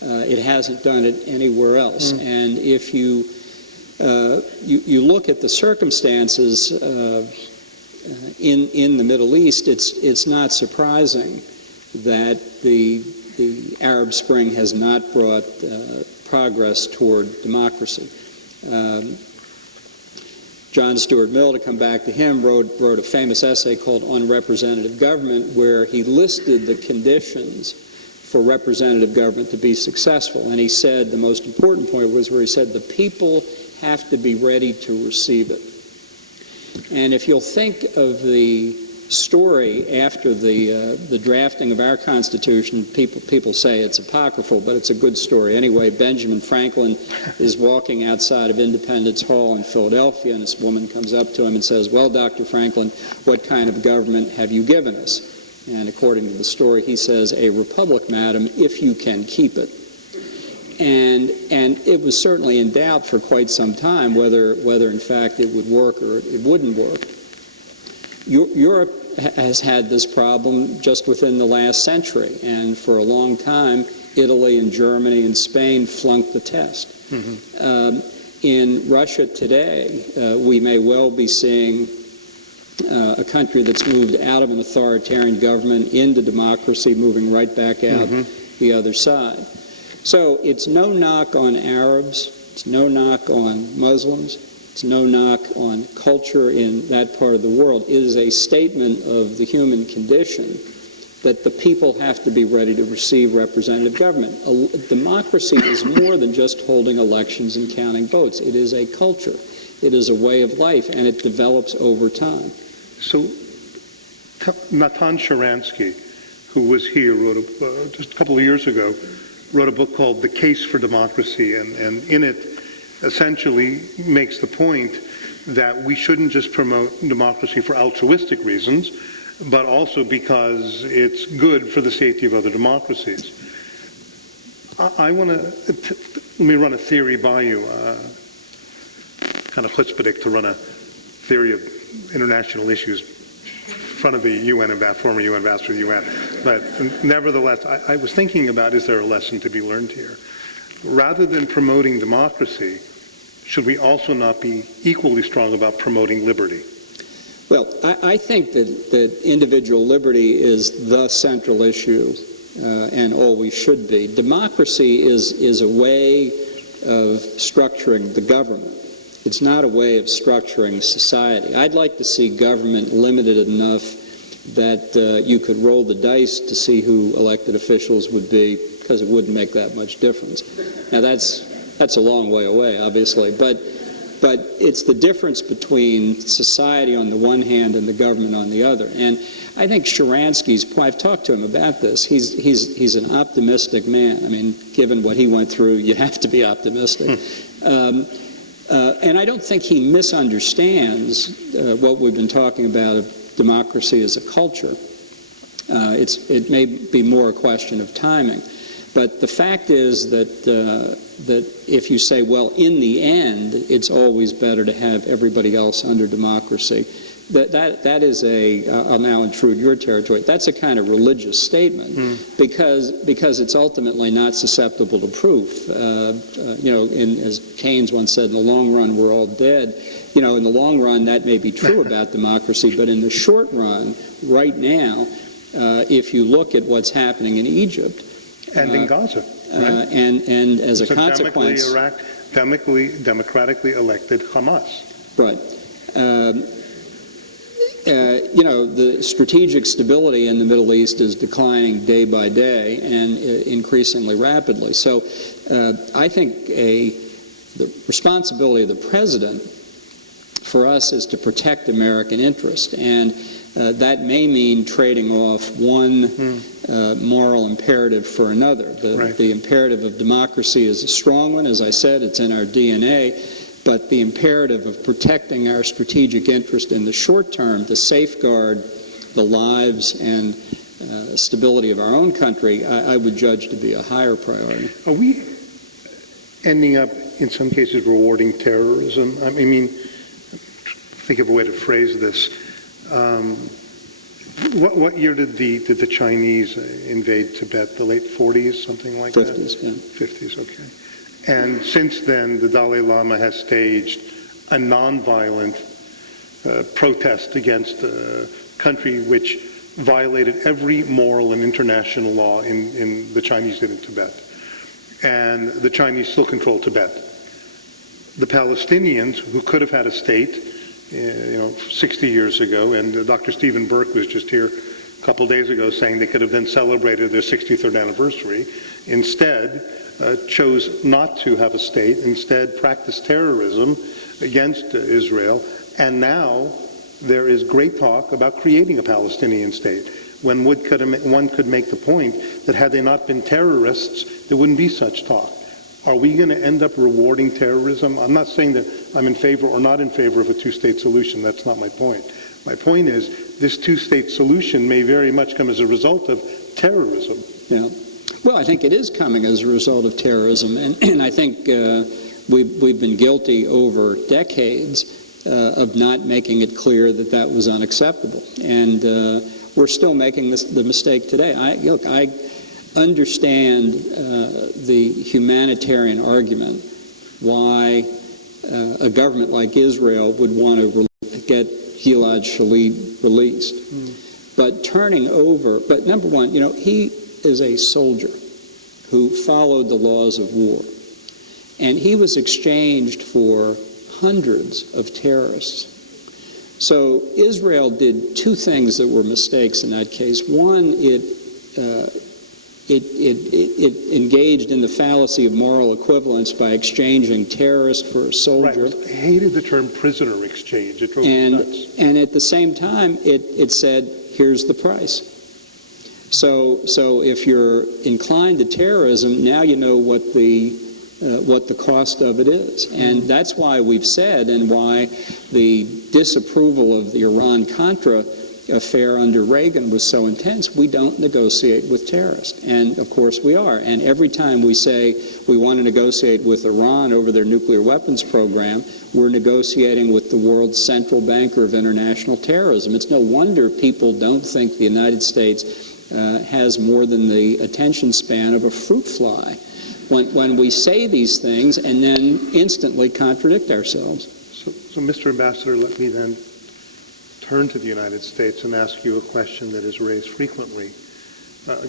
It hasn't done it anywhere else. And if you look at the circumstances in the Middle East, it's not surprising that the Arab Spring has not brought progress toward democracy. John Stuart Mill, to come back to him, wrote a famous essay called On Representative Government, where he listed the conditions for representative government to be successful. And he said the most important point was where he said the people have to be ready to receive it. And if you'll think of the story after the drafting of our Constitution, people say it's apocryphal, but it's a good story. Anyway, Benjamin Franklin is walking outside of Independence Hall in Philadelphia, and this woman comes up to him and says, "Well, Dr. Franklin, what kind of government have you given us?" And according to the story, he says, "A republic, madam, if you can keep it." And it was certainly in doubt for quite some time whether in fact it would work or it wouldn't work. Europe has had this problem just within the last century, and for a long time, Italy and Germany and Spain flunked the test. In Russia today, we may well be seeing a country that's moved out of an authoritarian government into democracy, moving right back out the other side. So it's no knock on Arabs, it's no knock on Muslims, it's no knock on culture in that part of the world. It is a statement of the human condition that the people have to be ready to receive representative government. Democracy is more than just holding elections and counting votes. It is a culture. It is a way of life, and it develops over time. So Natan Sharansky, who was here, wrote just a couple of years ago, wrote a book called The Case for Democracy, and in it essentially makes the point that we shouldn't just promote democracy for altruistic reasons, but also because it's good for the safety of other democracies. I want to, let me run a theory by you, kind of chutzpahdik to run a theory of international issues in front of the UN former UN ambassador to the UN. But nevertheless, I was thinking about, is there a lesson to be learned here? Rather than promoting democracy, should we also not be equally strong about promoting liberty? Well, I think that individual liberty is the central issue and always should be. Democracy is a way of structuring the government. It's not a way of structuring society. I'd like to see government limited enough that you could roll the dice to see who elected officials would be, because it wouldn't make that much difference. Now that's a long way away, obviously, but it's the difference between society on the one hand and the government on the other. And I think Sharansky's point, I've talked to him about this, he's an optimistic man. I mean, given what he went through, you have to be optimistic. And I don't think he misunderstands what we've been talking about of democracy as a culture. It may be more a question of timing. But the fact is that if you say, well, in the end, it's always better to have everybody else under democracy, that is I'll now intrude your territory, that's a kind of religious statement because it's ultimately not susceptible to proof. As Keynes once said, in the long run, we're all dead. In the long run, that may be true about democracy, but in the short run, right now, if you look at what's happening in Egypt, and in Gaza, right? And as a consequence, democratically elected Hamas. Right. The strategic stability in the Middle East is declining day by day and increasingly rapidly. So I think the responsibility of the president for us is to protect American interest, and that may mean trading off one moral imperative for another. The imperative of democracy is a strong one. As I said, it's in our DNA. But the imperative of protecting our strategic interest in the short term to safeguard the lives and stability of our own country, I would judge to be a higher priority. Are we ending up, in some cases, rewarding terrorism? I mean, think of a way to phrase this. What year did the Chinese invade Tibet? The late 40s, something like 50s, that? yeah. 50s, okay. And since then, the Dalai Lama has staged a nonviolent protest against a country which violated every moral and international law in the Chinese did in Tibet. And the Chinese still control Tibet. The Palestinians, who could have had a state, 60 years ago, and Dr. Stephen Burke was just here a couple days ago saying they could have then celebrated their 63rd anniversary, instead chose not to have a state, instead practiced terrorism against Israel, and now there is great talk about creating a Palestinian state, when one could make the point that had they not been terrorists, there wouldn't be such talk. Are we going to end up rewarding terrorism? I'm not saying that I'm in favor or not in favor of a two-state solution. That's not my point. My point is this two-state solution may very much come as a result of terrorism. Yeah. Well, I think it is coming as a result of terrorism, and I think we've been guilty over decades of not making it clear that that was unacceptable, and we're still making the mistake today. I understand the humanitarian argument why a government like Israel would want to get Gilad Shalit released. But number one, he is a soldier who followed the laws of war. And he was exchanged for hundreds of terrorists. So Israel did two things that were mistakes in that case. One, it engaged in the fallacy of moral equivalence by exchanging terrorist for a soldier. Right. I hated the term prisoner exchange. It drove me nuts. And at the same time, it said, here's the price. So if you're inclined to terrorism, now you know what the cost of it is. And that's why we've said, and why the disapproval of the Iran-Contra affair under Reagan was so intense, we don't negotiate with terrorists. And of course we are. And every time we say we want to negotiate with Iran over their nuclear weapons program, we're negotiating with the world's central banker of international terrorism. It's no wonder people don't think the United States has more than the attention span of a fruit fly when we say these things and then instantly contradict ourselves. So Mr. Ambassador, let me then turn to the United States and ask you a question that is raised frequently.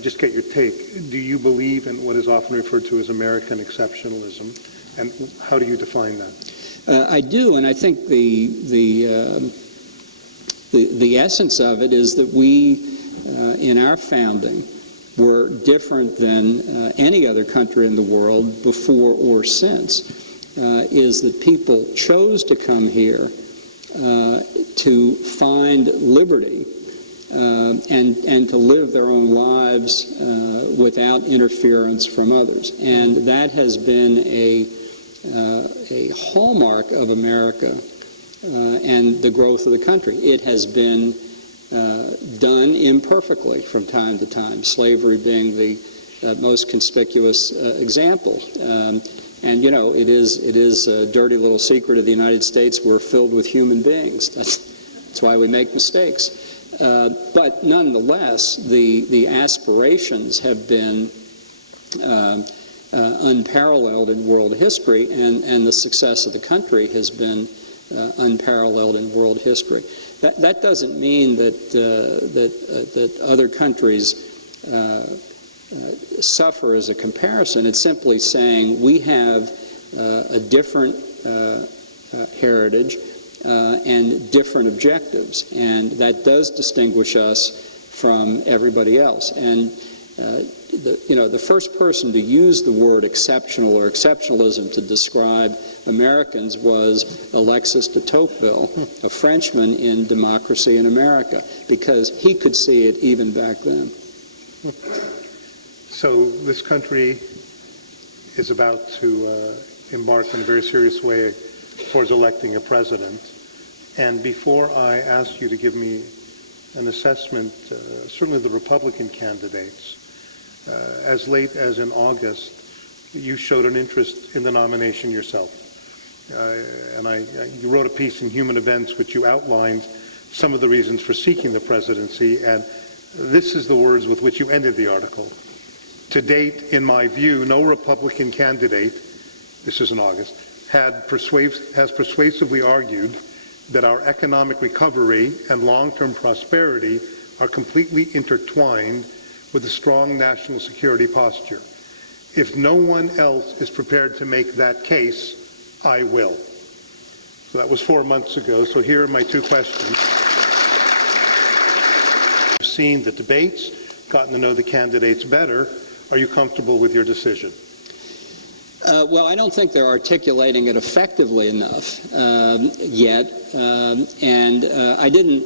Just get your take. Do you believe in what is often referred to as American exceptionalism, and how do you define that? I do, and I think the essence of it is that we, in our founding, were different than any other country in the world before or since, is that people chose to come here to find liberty and to live their own lives without interference from others. And that has been a hallmark of America and the growth of the country. It has been done imperfectly from time to time, slavery being the most conspicuous example. And it is a dirty little secret of the United States. We're filled with human beings. That's why we make mistakes. But nonetheless, the aspirations have been unparalleled in world history, and the success of the country has been unparalleled in world history. That doesn't mean that other countries suffer as a comparison. It's simply saying we have a different heritage and different objectives, and that does distinguish us from everybody else. And the first person to use the word exceptional or exceptionalism to describe Americans was Alexis de Tocqueville, a Frenchman in Democracy in America, because he could see it even back then. So this country is about to embark in a very serious way towards electing a president. And before I ask you to give me an assessment, certainly the Republican candidates, as late as in August, you showed an interest in the nomination yourself. You wrote a piece in Human Events which you outlined some of the reasons for seeking the presidency, and this is the words with which you ended the article. To date, in my view, no Republican candidate, this is in August, has persuasively argued that our economic recovery and long-term prosperity are completely intertwined with a strong national security posture. If no one else is prepared to make that case, I will. So that was 4 months ago. So here are my two questions. You've seen the debates, gotten to know the candidates better. Are you comfortable with your decision? Well, I don't think they're articulating it effectively enough yet, and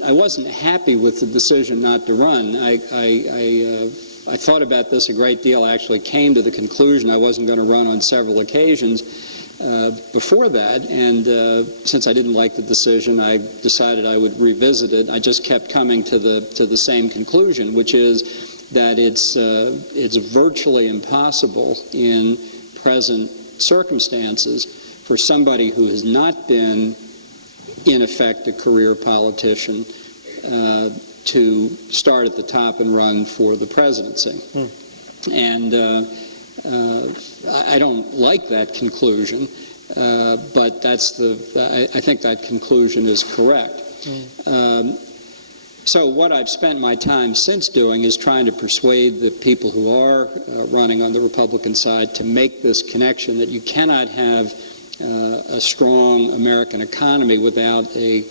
I wasn't happy with the decision not to run. I thought about this a great deal. I actually came to the conclusion I wasn't going to run on several occasions before that, and since I didn't like the decision, I decided I would revisit it. I just kept coming to the same conclusion, which is that it's virtually impossible in present circumstances for somebody who has not been, in effect, a career politician to start at the top and run for the presidency. And I don't like that conclusion, but I think that conclusion is correct. So what I've spent my time since doing is trying to persuade the people who are running on the Republican side to make this connection that you cannot have a strong American economy without a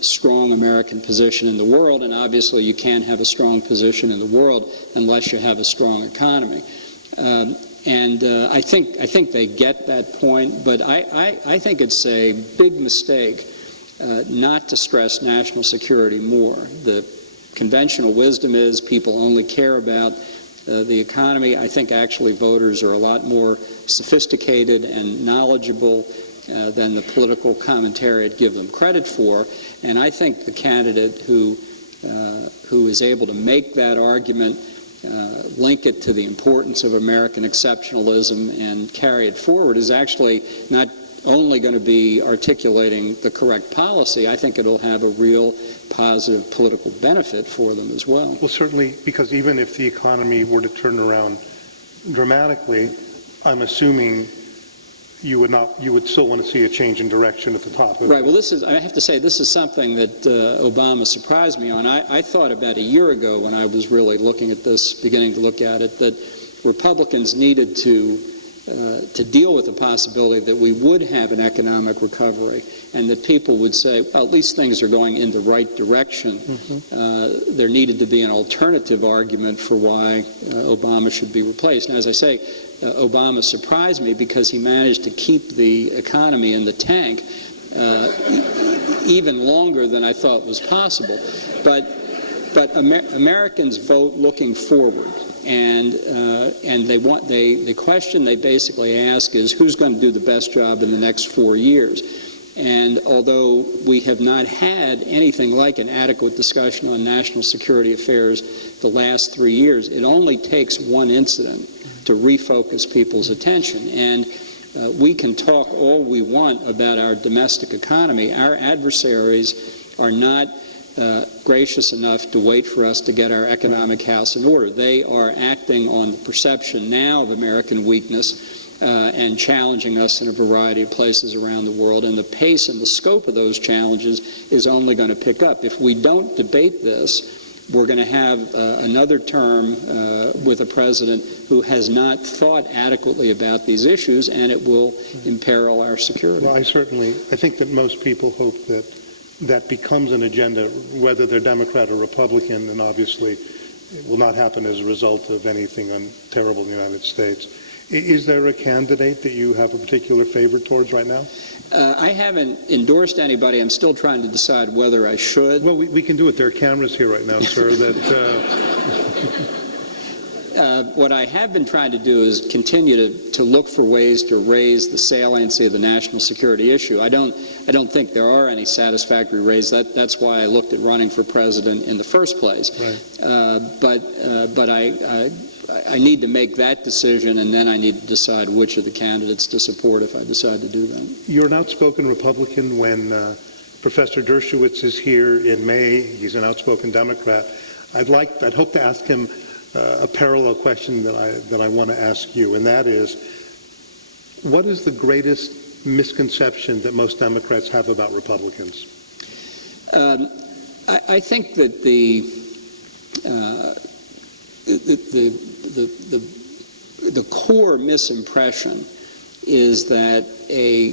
strong American position in the world, and obviously you can't have a strong position in the world unless you have a strong economy. I think they get that point, but I think it's a big mistake not to stress national security more. The conventional wisdom is people only care about the economy. I think actually voters are a lot more sophisticated and knowledgeable than the political commentariat give them credit for. And I think the candidate who is able to make that argument, link it to the importance of American exceptionalism and carry it forward is actually not only going to be articulating the correct policy. I think it'll have a real positive political benefit for them as well. Well, certainly, because even if the economy were to turn around dramatically, I'm assuming you would still want to see a change in direction at the top. Right. Well, I have to say, this is something that Obama surprised me on. I thought about a year ago when I was really looking at this, beginning to look at it, that Republicans needed to deal with the possibility that we would have an economic recovery and that people would say, well, at least things are going in the right direction. There needed to be an alternative argument for why Obama should be replaced. And as I say, Obama surprised me because he managed to keep the economy in the tank even longer than I thought was possible. But Americans vote looking forward. And the question they basically ask is, who's going to do the best job in the next 4 years? And although we have not had anything like an adequate discussion on national security affairs the last 3 years, it only takes one incident to refocus people's attention. And we can talk all we want about our domestic economy. Our adversaries are not gracious enough to wait for us to get our economic house in order. They are acting on the perception now of American weakness and challenging us in a variety of places around the world, and the pace and the scope of those challenges is only going to pick up. If we don't debate this, we're going to have another term with a president who has not thought adequately about these issues, and it will imperil our security. Well, I think that most people hope that becomes an agenda, whether they're Democrat or Republican, and obviously it will not happen as a result of anything terrible in the United States. Is there a candidate that you have a particular favor towards right now? I haven't endorsed anybody. I'm still trying to decide whether I should. Well, we can do it. There are cameras here right now, sir. What I have been trying to do is continue to look for ways to raise the saliency of the national security issue. I don't think there are any satisfactory ways. That's why I looked at running for president in the first place. Right. But I need to make that decision, and then I need to decide which of the candidates to support if I decide to do that. You're an outspoken Republican. When Professor Dershowitz is here in May, he's an outspoken Democrat. I'd hope to ask him a parallel question that I want to ask you, and that is, what is the greatest misconception that most Democrats have about Republicans? I think that the core misimpression is that a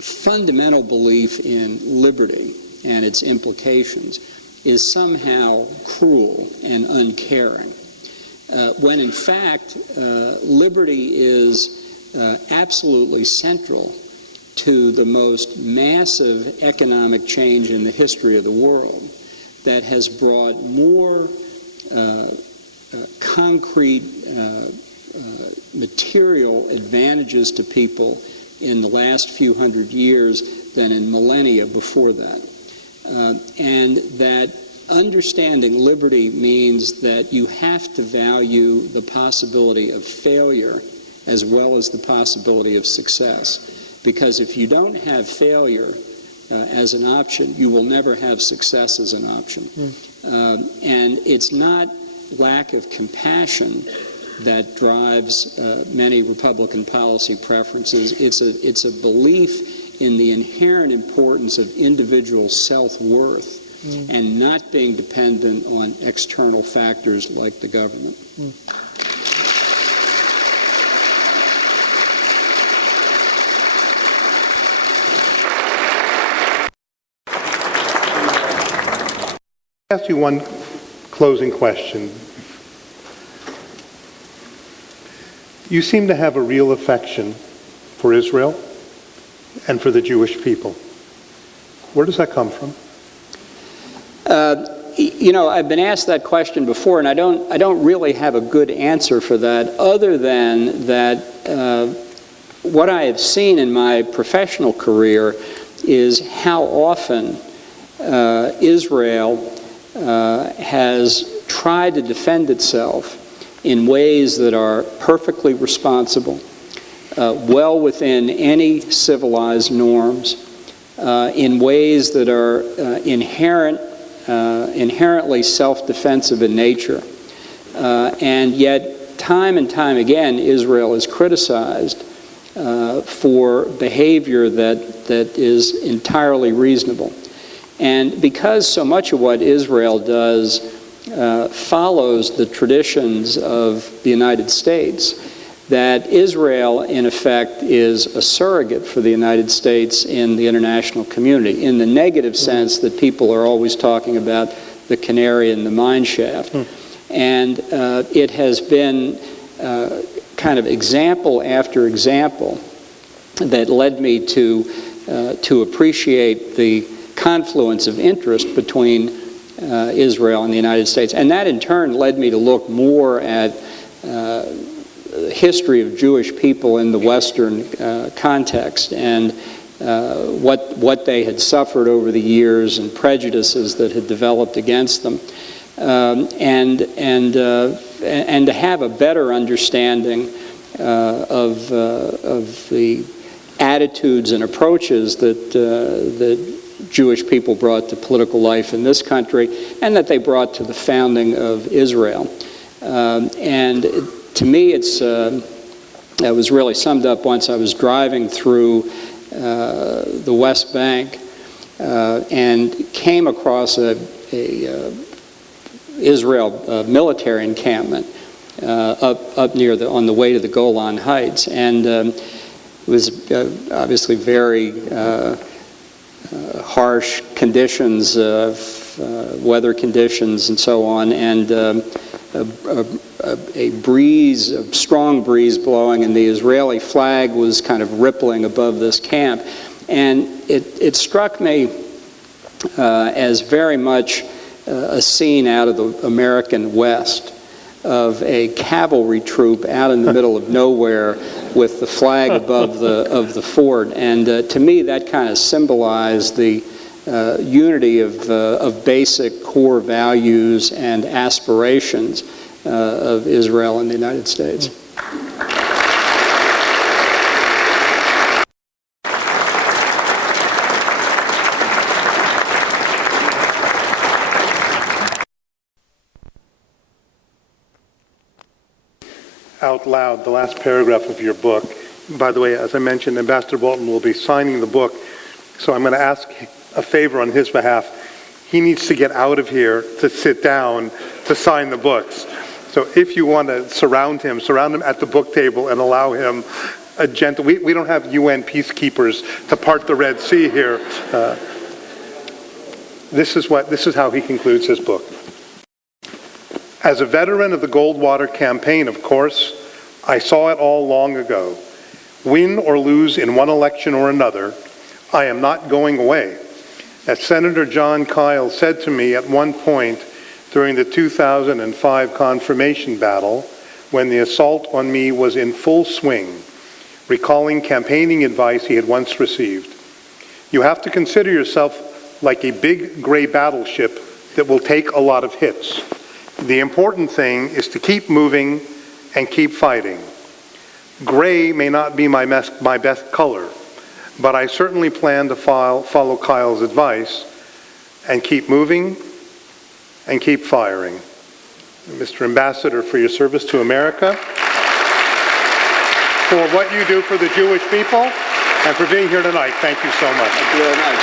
fundamental belief in liberty and its implications is somehow cruel and uncaring, when in fact liberty is absolutely central to the most massive economic change in the history of the world that has brought more concrete material advantages to people in the last few hundred years than in millennia before that. And that understanding liberty means that you have to value the possibility of failure as well as the possibility of success. Because if you don't have failure as an option, you will never have success as an option. And it's not lack of compassion that drives many Republican policy preferences. It's a belief in the inherent importance of individual self-worth and not being dependent on external factors like the government. I'll ask you one closing question. You seem to have a real affection for Israel and for the Jewish people. Where does that come from? You know, I've been asked that question before, and I don't really have a good answer for that, other than that what I have seen in my professional career is how often Israel has tried to defend itself in ways that are perfectly responsible, well within any civilized norms, in ways that are inherently self-defensive in nature. And yet, time and time again, Israel is criticized for behavior that is entirely reasonable. And because so much of what Israel does follows the traditions of the United States, that Israel, in effect, is a surrogate for the United States in the international community, in the negative sense that people are always talking about the canary in the mine shaft. And it has been kind of example after example that led me to appreciate the confluence of interest between Israel and the United States. And that in turn led me to look more at the history of Jewish people in the Western context and what they had suffered over the years and prejudices that had developed against them. And to have a better understanding of the attitudes and approaches that Jewish people brought to political life in this country and that they brought to the founding of Israel. And to me, it was really summed up once I was driving through the West Bank and came across a Israel military encampment up near on the way to the Golan Heights, and it was obviously very harsh conditions, weather conditions, and so on, and a strong breeze blowing, and the Israeli flag was kind of rippling above this camp, and it struck me as very much a scene out of the American West, of a cavalry troop out in the middle of nowhere with the flag above the fort. And to me, that kind of symbolized the unity of basic core values and aspirations of Israel and the United States. Out loud, the last paragraph of your book. By the way, as I mentioned, Ambassador Bolton will be signing the book, so I'm going to ask a favor on his behalf. He needs to get out of here to sit down to sign the books. So if you want to surround him at the book table and allow him a gentle, we don't have UN peacekeepers to part the Red Sea here. This is how he concludes his book. As a veteran of the Goldwater campaign, of course, I saw it all long ago. Win or lose in one election or another, I am not going away. As Senator John Kyle said to me at one point during the 2005 confirmation battle, when the assault on me was in full swing, recalling campaigning advice he had once received. You have to consider yourself like a big gray battleship that will take a lot of hits. The important thing is to keep moving and keep fighting. Gray may not be my best color, but I certainly plan to follow Kyle's advice and keep moving and keep firing. Mr. Ambassador, for your service to America, for what you do for the Jewish people, and for being here tonight, thank you so much. Thank you very much.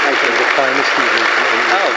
Thank you. The finest evening. Oh,